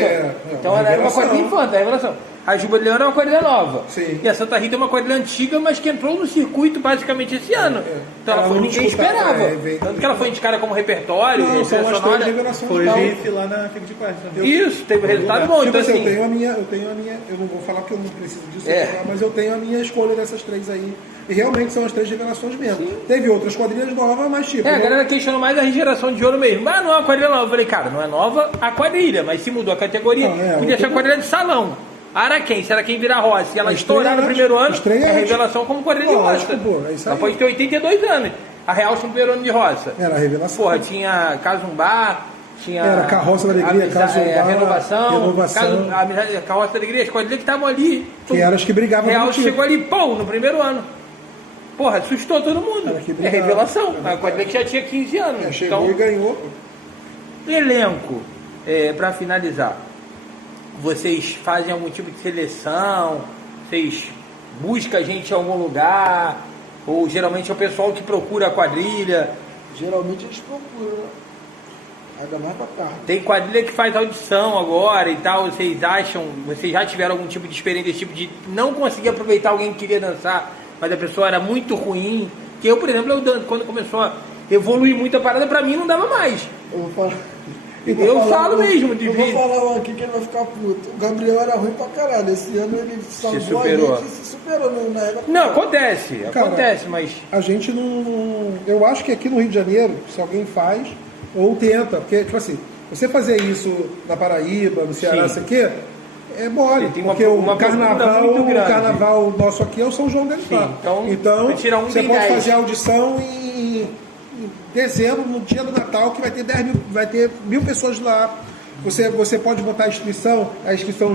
Então ela era uma quadrilha infante, a Revelação. A Juba de Leão era uma quadrilha nova. Sim. E a Santa Rita é uma quadrilha antiga, mas que entrou no circuito basicamente esse ano. Então ela foi, ninguém esperava. Tanto que ela foi indicada como repertório, Não, são as 3 revelações. Foi tal. vice lá na Fic de Quest. Isso, teve resultado bom. Tipo Então assim, assim, eu tenho a minha, eu não vou falar que eu não preciso disso, mas eu tenho a minha escolha dessas 3 aí. E realmente são as 3 revelações mesmo. Teve outras quadrilhas novas, mas tipo. a galera questionou mais a Geração de Ouro mesmo. Ah, não é uma quadrilha nova. Eu falei, cara, não é nova a quadrilha, mas se mudou a categoria, podia ser a quadrilha de salão. Araquém, era quem vira roça. Se ela estourar no primeiro ano, é revelação como quadrilha de roça. Ela pode ter 82 anos. A Real tinha no primeiro ano de roça. Era a revelação. Porra, tinha Casumbá, tinha. Era Carroça da Alegria, Casumbá, Renovação. A Carroça da Alegria, as quadrilhas que estavam ali. Que eram as que brigavam Real contigo. chegou ali, pão, no primeiro ano. Porra, assustou todo mundo. É revelação. A quadrilha que já tinha 15 anos. Chegou e ganhou. Elenco, pra finalizar. Vocês fazem algum tipo de seleção? Vocês buscam a gente em algum lugar? Ou geralmente é o pessoal que procura a quadrilha? Geralmente a gente procura, ainda mais pra carro. Tem quadrilha que faz audição agora e tal. Vocês acham, vocês já tiveram algum tipo de experiência desse tipo de não conseguir aproveitar alguém que queria dançar, mas a pessoa era muito ruim? Que eu, por exemplo, quando começou a evoluir muito a parada, pra mim não dava mais. Eu vou falar. Eu falo mesmo de Eu vou vídeo. falar um aqui que ele vai ficar puto. O Gabriel era ruim pra caralho. Esse ano ele salvou superou. a gente e se superou na reta. Não, acontece, Cara, mas... A gente não... Eu acho que aqui no Rio de Janeiro, se alguém faz, ou tenta, porque, tipo assim, você fazer isso na Paraíba, no Ceará, isso aqui, é mole, Tem porque uma o carnaval, muito grande. o carnaval nosso aqui é o São João del Estado. Então, vai tirar você tem pode 10. fazer audição em dezembro, no dia do Natal, que vai ter 10 mil, vai ter 1.000 pessoas lá. Você pode botar a inscrição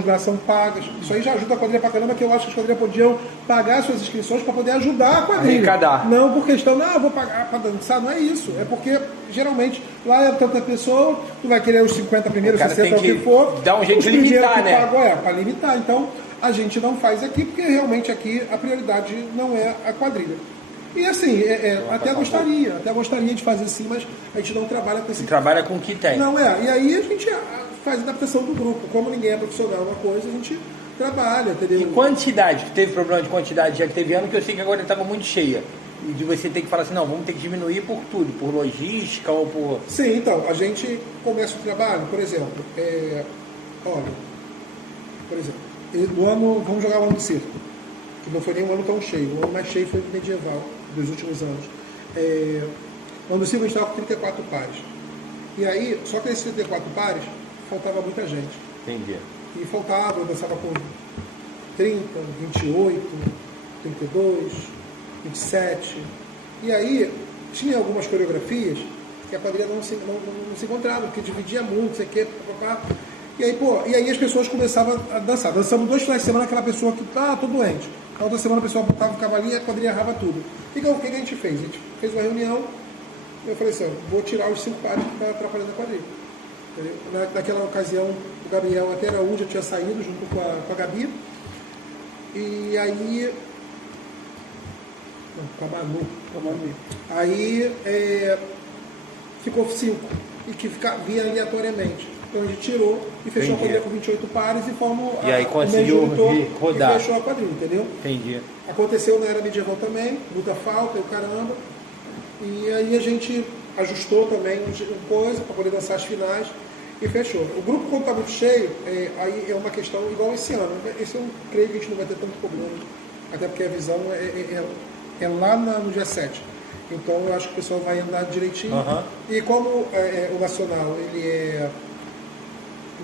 já são pagas. Isso aí já ajuda a quadrilha pra caramba, que eu acho que as quadrilhas podiam pagar suas inscrições para poder ajudar a quadrilha. Arrecadar. Não por questão, vou pagar para dançar, não é isso. É porque, geralmente, lá é tanta pessoa, tu vai querer os 50 primeiros, 60, o que for. Dá um jeito de limitar, né? Pagam, para limitar. Então, a gente não faz aqui, porque realmente aqui a prioridade não é a quadrilha. E assim, até gostaria de fazer assim, mas a gente não trabalha com esse... Trabalha com o que tem. Não, e aí a gente faz adaptação do grupo. Como ninguém é profissional uma coisa, a gente trabalha, entendeu? E quantidade? Tu teve problema de quantidade? Já que teve ano que eu sei que agora estava muito cheia. E de você ter que falar assim, não, vamos ter que diminuir por tudo, por logística ou por... Sim, então, a gente começa o trabalho, por exemplo, no ano, vamos jogar o ano do circo, que não foi nem um ano tão cheio, o ano mais cheio foi o medieval, dos últimos anos. No ano do circo a gente estava com 34 pares. E aí, só que nesses 34 pares, faltava muita gente. Entendi. E faltava, eu dançava com 30, 28, 32, 27. E aí, tinha algumas coreografias que a quadrilha não se encontrava, porque dividia muito, sei o quê, papapá. E aí as pessoas começavam a dançar. Dançamos 2 finais de semana, aquela pessoa que tô doente. Na outra semana a pessoa botava o cavalinho e a quadrilha errava tudo. O que a gente fez? A gente fez uma reunião, eu falei assim, vou tirar os 5 pares que estavam atrapalhando a quadrilha. Naquela ocasião, o Gabriel até Araújo já tinha saído junto com a Gabi. E aí... Não, com a Manu. Aí ficou 5. E que vinha aleatoriamente. Então a gente tirou e fechou a quadrilha com 28 pares e fomos e aí conseguiu rodar. E fechou a quadrilha, entendeu? Entendi. Aconteceu na era medieval também, muita falta e o caramba. E aí a gente ajustou também coisa para poder dançar as finais e fechou. O grupo, quando está muito cheio, aí é uma questão igual esse ano. Esse eu creio que a gente não vai ter tanto problema, até porque a visão é lá no dia 7. Então eu acho que o pessoal vai andar direitinho. E como o Nacional ele é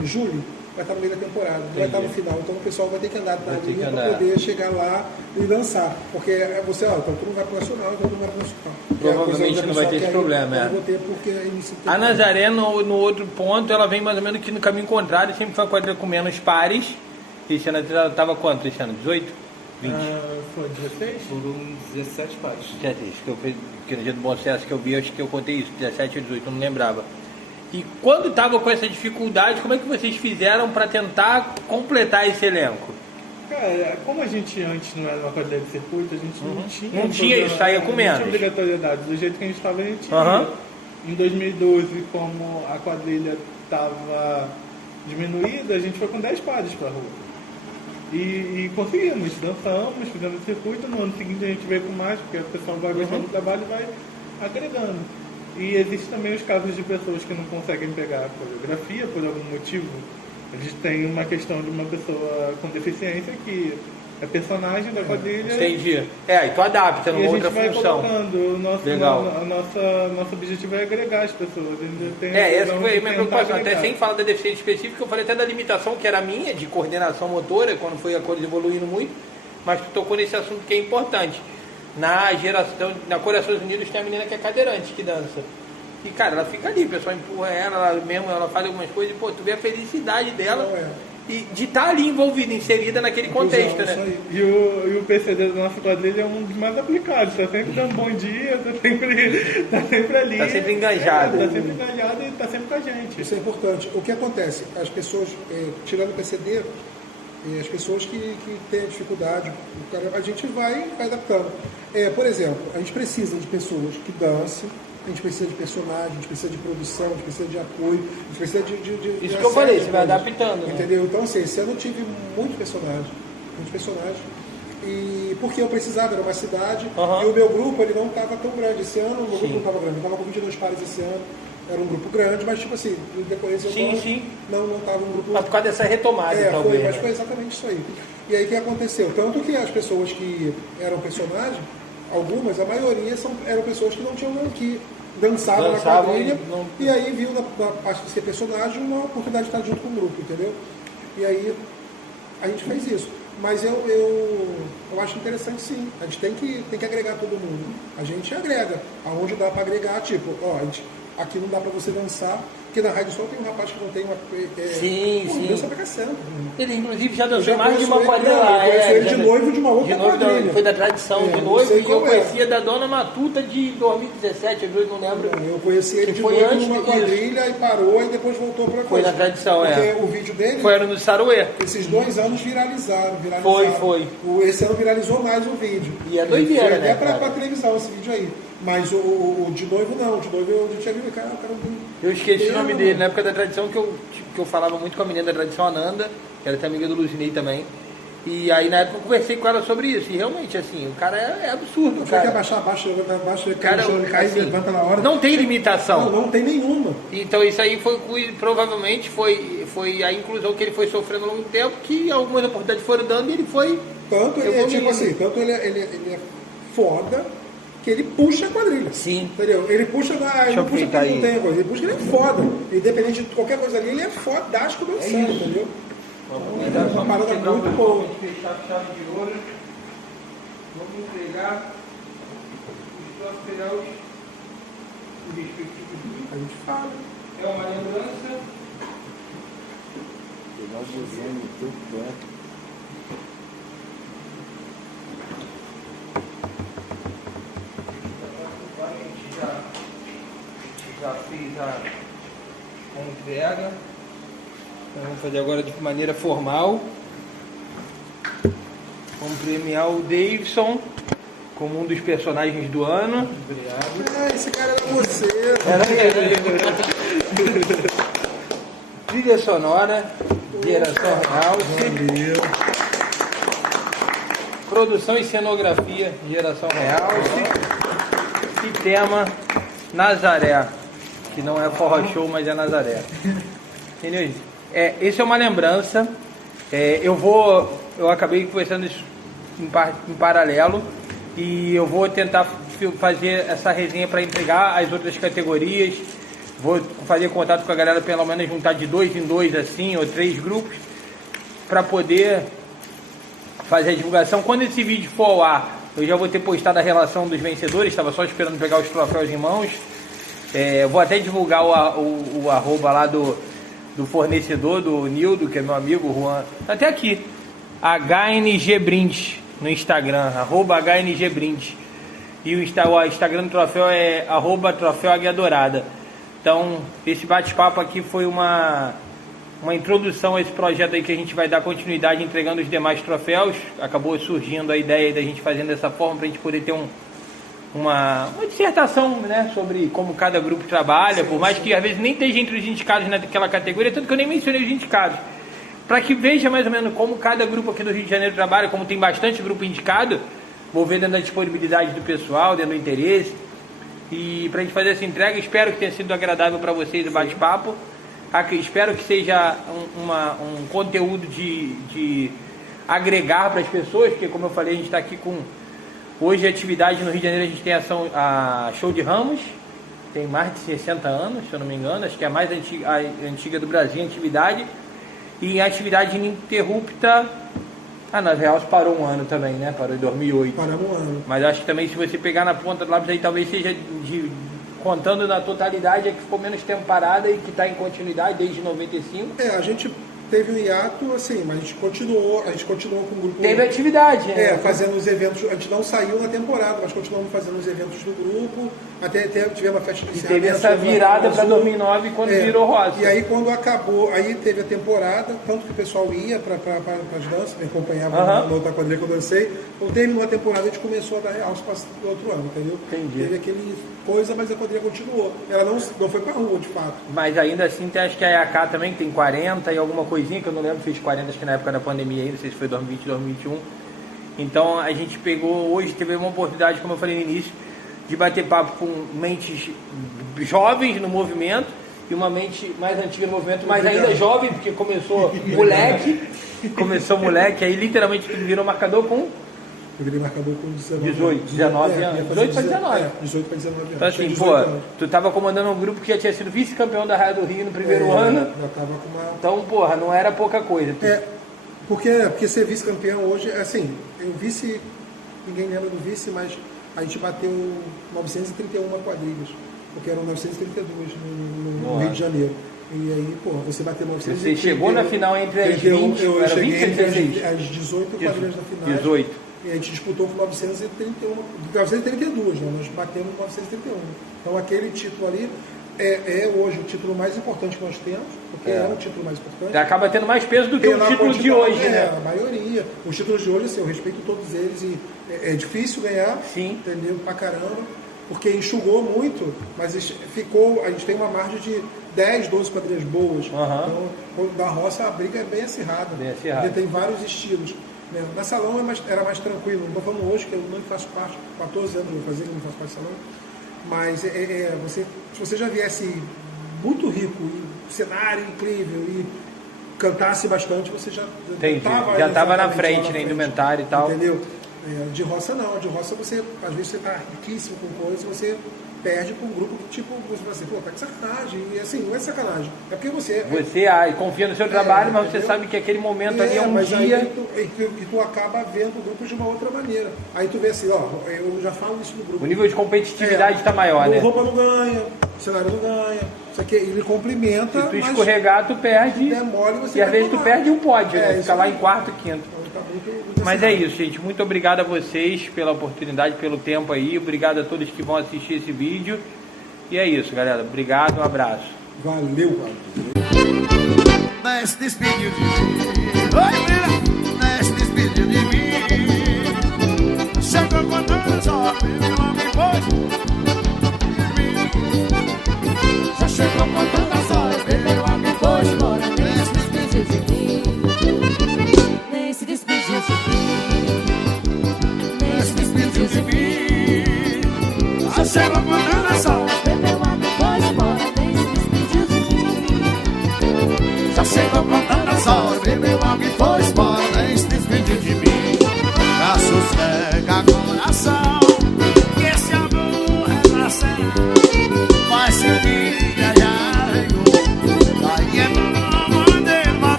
em julho, vai estar no meio da temporada, não vai estar no final. Então o pessoal vai ter que andar na linha para poder chegar lá e dançar. Porque você, então tu não vai para o Nacional, então tu não vai para o Nacional. Provavelmente não vai ter esse problema, Não vou ter porque a Nazaré, no outro ponto, ela vem mais ou menos que no caminho contrário, sempre foi a quadrilha com menos pares. Esse ano ela estava quanto, Cristiano? 18? 20? Foi 16? Foram 17 pares. Que no dia do Bom Sucesso que eu vi, acho que eu contei isso, 17 ou 18, eu não lembrava. E quando estava com essa dificuldade, como é que vocês fizeram para tentar completar esse elenco? Cara, como a gente antes não era uma quadrilha de circuito, a gente não tinha isso, saía com menos. Não tinha obrigatoriedade. Do jeito que a gente estava, a gente tinha. Em 2012, como a quadrilha estava diminuída, a gente foi com 10 pares para a rua. E conseguimos, dançamos, fizemos circuito. No ano seguinte a gente veio com mais, porque o pessoal vai gostando do trabalho e vai agregando. E existem também os casos de pessoas que não conseguem pegar a coreografia por algum motivo. A gente tem uma questão de uma pessoa com deficiência que é personagem da quadrilha. Entendi. E tu adapta numa outra função. E a gente vai colocando. Nosso objetivo é agregar as pessoas. Essa foi a minha preocupação. Até sem falar da deficiência específica, eu falei até da limitação que era minha, de coordenação motora, quando foi a coisa evoluindo muito. Mas tu tocou nesse assunto que é importante. Na Corações Unidos tem a menina que é cadeirante, que dança. E, cara, ela fica ali, o pessoal empurra ela faz algumas coisas e, tu vê a felicidade dela e de estar ali envolvida, inserida naquele contexto, né? E o PCD da nossa quadrilha é um dos mais aplicados, tá sempre dando bom dia, tá sempre ali. Tá sempre engajado. Tá sempre engajado e tá sempre com a gente. Isso é importante. O que acontece? As pessoas, tirando o PCD, as pessoas que têm dificuldade, a gente vai adaptando. Por exemplo, a gente precisa de pessoas que dancem, a gente precisa de personagem, a gente precisa de produção, a gente precisa de apoio, a gente precisa de isso que eu falei, você vai adaptando, né? Entendeu? Então, assim, esse ano eu tive muito personagem. E porque eu precisava, era uma cidade, e o meu grupo ele não estava tão grande. Esse ano o meu grupo não estava grande, eu estava com 22 pares esse ano. Era um grupo grande, mas tipo assim, em decorrência não estava um grupo... Mas por causa dessa retomada, talvez. Mas foi exatamente isso aí. E aí o que aconteceu? Tanto que as pessoas que eram personagens, algumas, a maioria eram pessoas que não tinham que dançavam na quadrilha, e aí viu da parte de ser personagem uma oportunidade de estar junto com o grupo, entendeu? E aí a gente fez isso. Mas eu acho interessante sim, a gente tem que agregar todo mundo. A gente agrega, aonde dá para agregar, tipo, a gente... Aqui não dá para você dançar, Porque na Rádio Sol tem um rapaz que não tem uma... Sim. Dança pra caceta. Ele, inclusive, já Eu dançou já mais de uma conheço ele, quadrilha lá. eu conheço ele de noivo de uma outra quadrilha. Foi da tradição de não noivo, sei e eu qual é. conhecia da Dona Matuta de 2017, eu não lembro. Eu conheci ele de Foi noivo antes numa disso. quadrilha e parou e depois voltou pra Foi coisa. na tradição, Porque o vídeo dele, Foi ano do Saruê. esses 2 anos viralizaram. Foi. Esse ano viralizou mais o vídeo. E é doideira, foi né, até cara? pra televisão esse vídeo aí. Mas o de noivo não, o de noivo eu já tinha visto, cara, Eu esqueci o nome dele, na época da tradição, que eu falava muito com a menina da tradição, Ananda, que era até amiga do Luzinei também. E aí na época eu conversei com ela sobre isso. E realmente, assim, o cara é absurdo, Você quer cara. abaixa, Cara, ele cai e assim, levanta na hora. não tem limitação. Não tem nenhuma. Então isso aí provavelmente foi a inclusão que ele foi sofrendo ao longo do tempo, que algumas oportunidades foram dando e ele foi... Tanto ele é tipo assim, ele é foda que ele puxa a quadrilha. Sim. Entendeu? Ele puxa ele não puxa porque aproveitar ele não aí. tem a coisa, ele puxa que ele é foda. Independente de qualquer coisa ali, ele é fodástico dançando, entendeu? É uma parada muito boa. Fechar a chave de ouro. Vamos entregar os respectivos grupos. A gente fala. É uma lembrança. Pegar o buzinho no teu pé. Já fiz a entrega. Então, vamos fazer agora de maneira formal. Vamos premiar o Davidson como um dos personagens do ano. Obrigado. Esse cara era você. Trilha sonora, Geração Real. Valeu. Produção e cenografia, Geração Real. E tema, Nazaré. Que não é forró show, mas é Nazaré. Entendeu, gente? Esse é uma lembrança. Eu acabei conversando isso em paralelo. E eu vou tentar fazer essa resenha para entregar as outras categorias. Vou fazer contato com a galera, pelo menos juntar de 2 em 2 assim, ou 3 grupos, para poder fazer a divulgação. Quando esse vídeo for ao ar, eu já vou ter postado a relação dos vencedores. Estava só esperando pegar os troféus em mãos. Vou até divulgar o arroba lá do fornecedor, do Nildo, que é meu amigo, o Juan. Tá até aqui, HNG Brindes no Instagram, arroba HNG Brindes. E o Instagram do troféu é arroba Troféu Águia Dourada. Então, esse bate-papo aqui foi uma introdução a esse projeto aí que a gente vai dar continuidade entregando os demais troféus. Acabou surgindo a ideia da gente fazendo dessa forma para a gente poder ter uma dissertação, né, sobre como cada grupo trabalha, por mais que às vezes nem esteja entre os indicados naquela categoria, tanto que eu nem mencionei os indicados, para que veja mais ou menos como cada grupo aqui do Rio de Janeiro trabalha, como tem bastante grupo indicado, vou ver dentro da disponibilidade do pessoal, dentro do interesse, e para a gente fazer essa entrega. Espero que tenha sido agradável para vocês o bate-papo, espero que seja um conteúdo de agregar para as pessoas, porque como eu falei, a gente está aqui com... Hoje a atividade no Rio de Janeiro, a gente tem a Show de Ramos, tem mais de 60 anos, se eu não me engano, acho que é a mais antiga do Brasil, a atividade. E a atividade ininterrupta, na Real parou um ano também, né? Parou em 2008. Paramos um ano. Mas acho que também, se você pegar na ponta do lápis aí, talvez seja contando na totalidade, é que ficou menos tempo parada e que está em continuidade desde 95. A gente teve um hiato, assim, mas a gente continuou com o grupo. Teve atividade, né? Fazendo os eventos. A gente não saiu na temporada, mas continuamos fazendo os eventos do grupo. Até tivemos a festa de encerramento. Teve essa virada para 2009 quando virou roça. E aí quando acabou, aí teve a temporada, tanto que o pessoal ia para as danças, me acompanhava na outra quadrilha que eu dancei. Então terminou a temporada, a gente começou a dar realce para o outro ano, entendeu? Entendi. Teve aquele coisa, mas a quadrilha continuou. Ela não foi para rua, de fato. Mas ainda assim, acho que a EAK também tem 40 e alguma coisinha, que eu não lembro, fez 40, acho que na época da pandemia aí, não sei se foi 2020, 2021. Então a gente pegou, hoje teve uma oportunidade, como eu falei no início, de bater papo com mentes jovens no movimento e uma mente mais antiga no movimento, mas ainda jovem, porque começou moleque, aí literalmente virou marcador com... Eu virei marcador com 19 anos. 18 para 19. 18 para 19 anos. Então assim, tu tava comandando um grupo que já tinha sido vice-campeão da Raia do Rio no primeiro ano. Já tava com uma... Então, não era pouca coisa. Porque ser vice-campeão hoje, assim, o vice, ninguém lembra do vice, mas a gente bateu 931 quadrilhas. porque eram 932 no Rio de Janeiro. E aí, pô, você bateu 931. Você chegou na final entre as 20, eu era cheguei 20 ou entre 16? as 18 quadrilhas da final. 18. E a gente disputou com 932, né? Nós batemos 931. Então aquele título ali é hoje o título mais importante que nós temos, porque é um título mais importante. Acaba tendo mais peso do que o título de hoje, né? A maioria. Os títulos de hoje, assim, eu respeito todos eles e é difícil ganhar, Sim. entendeu? Pra caramba, porque enxugou muito, mas ficou, a gente tem uma margem de 10, 12 quadrilhas boas. Então, da roça a briga é bem acirrada. Porque tem vários estilos. Né? Na salão era mais tranquilo, não estou falando hoje, que eu não faço parte, 14 anos eu vou fazer, não faço parte de salão. Mas se você já viesse muito rico, e cenário incrível, e cantasse bastante, você já estava na frente, na indumentária e tal. Entendeu? De roça não, de roça você, às vezes você está riquíssimo com coisa, você perde para um grupo que tipo, você fala assim, pô, tá de sacanagem, e assim, não é sacanagem, é porque você confia no seu trabalho, mas você sabe que aquele momento ali é um dia... Aí tu acaba vendo o grupo de uma outra maneira, aí tu vê assim, ó, eu já falo isso no grupo. O nível de competitividade está maior, né? O roupa não ganha, o cenário não ganha, isso aqui ele complementa. Se tu escorregar, tu perde, e às vezes tu perde um pódio, né? Fica lá em quarto e quinto. Mas é isso, gente. Muito obrigado a vocês pela oportunidade, pelo tempo aí. Obrigado a todos que vão assistir esse vídeo. E é isso, galera. Obrigado, um abraço. Valeu, Não se despediu de mim. Oi, filha, não se despediu de mim. Chegou contando só, meu amigo, foi de mim. Já chegou contando as horas, meu amigo, foi embora. Nem se despediu de mim. Nem se despediu de mim. Nem se despediu de mim. Já chegou contando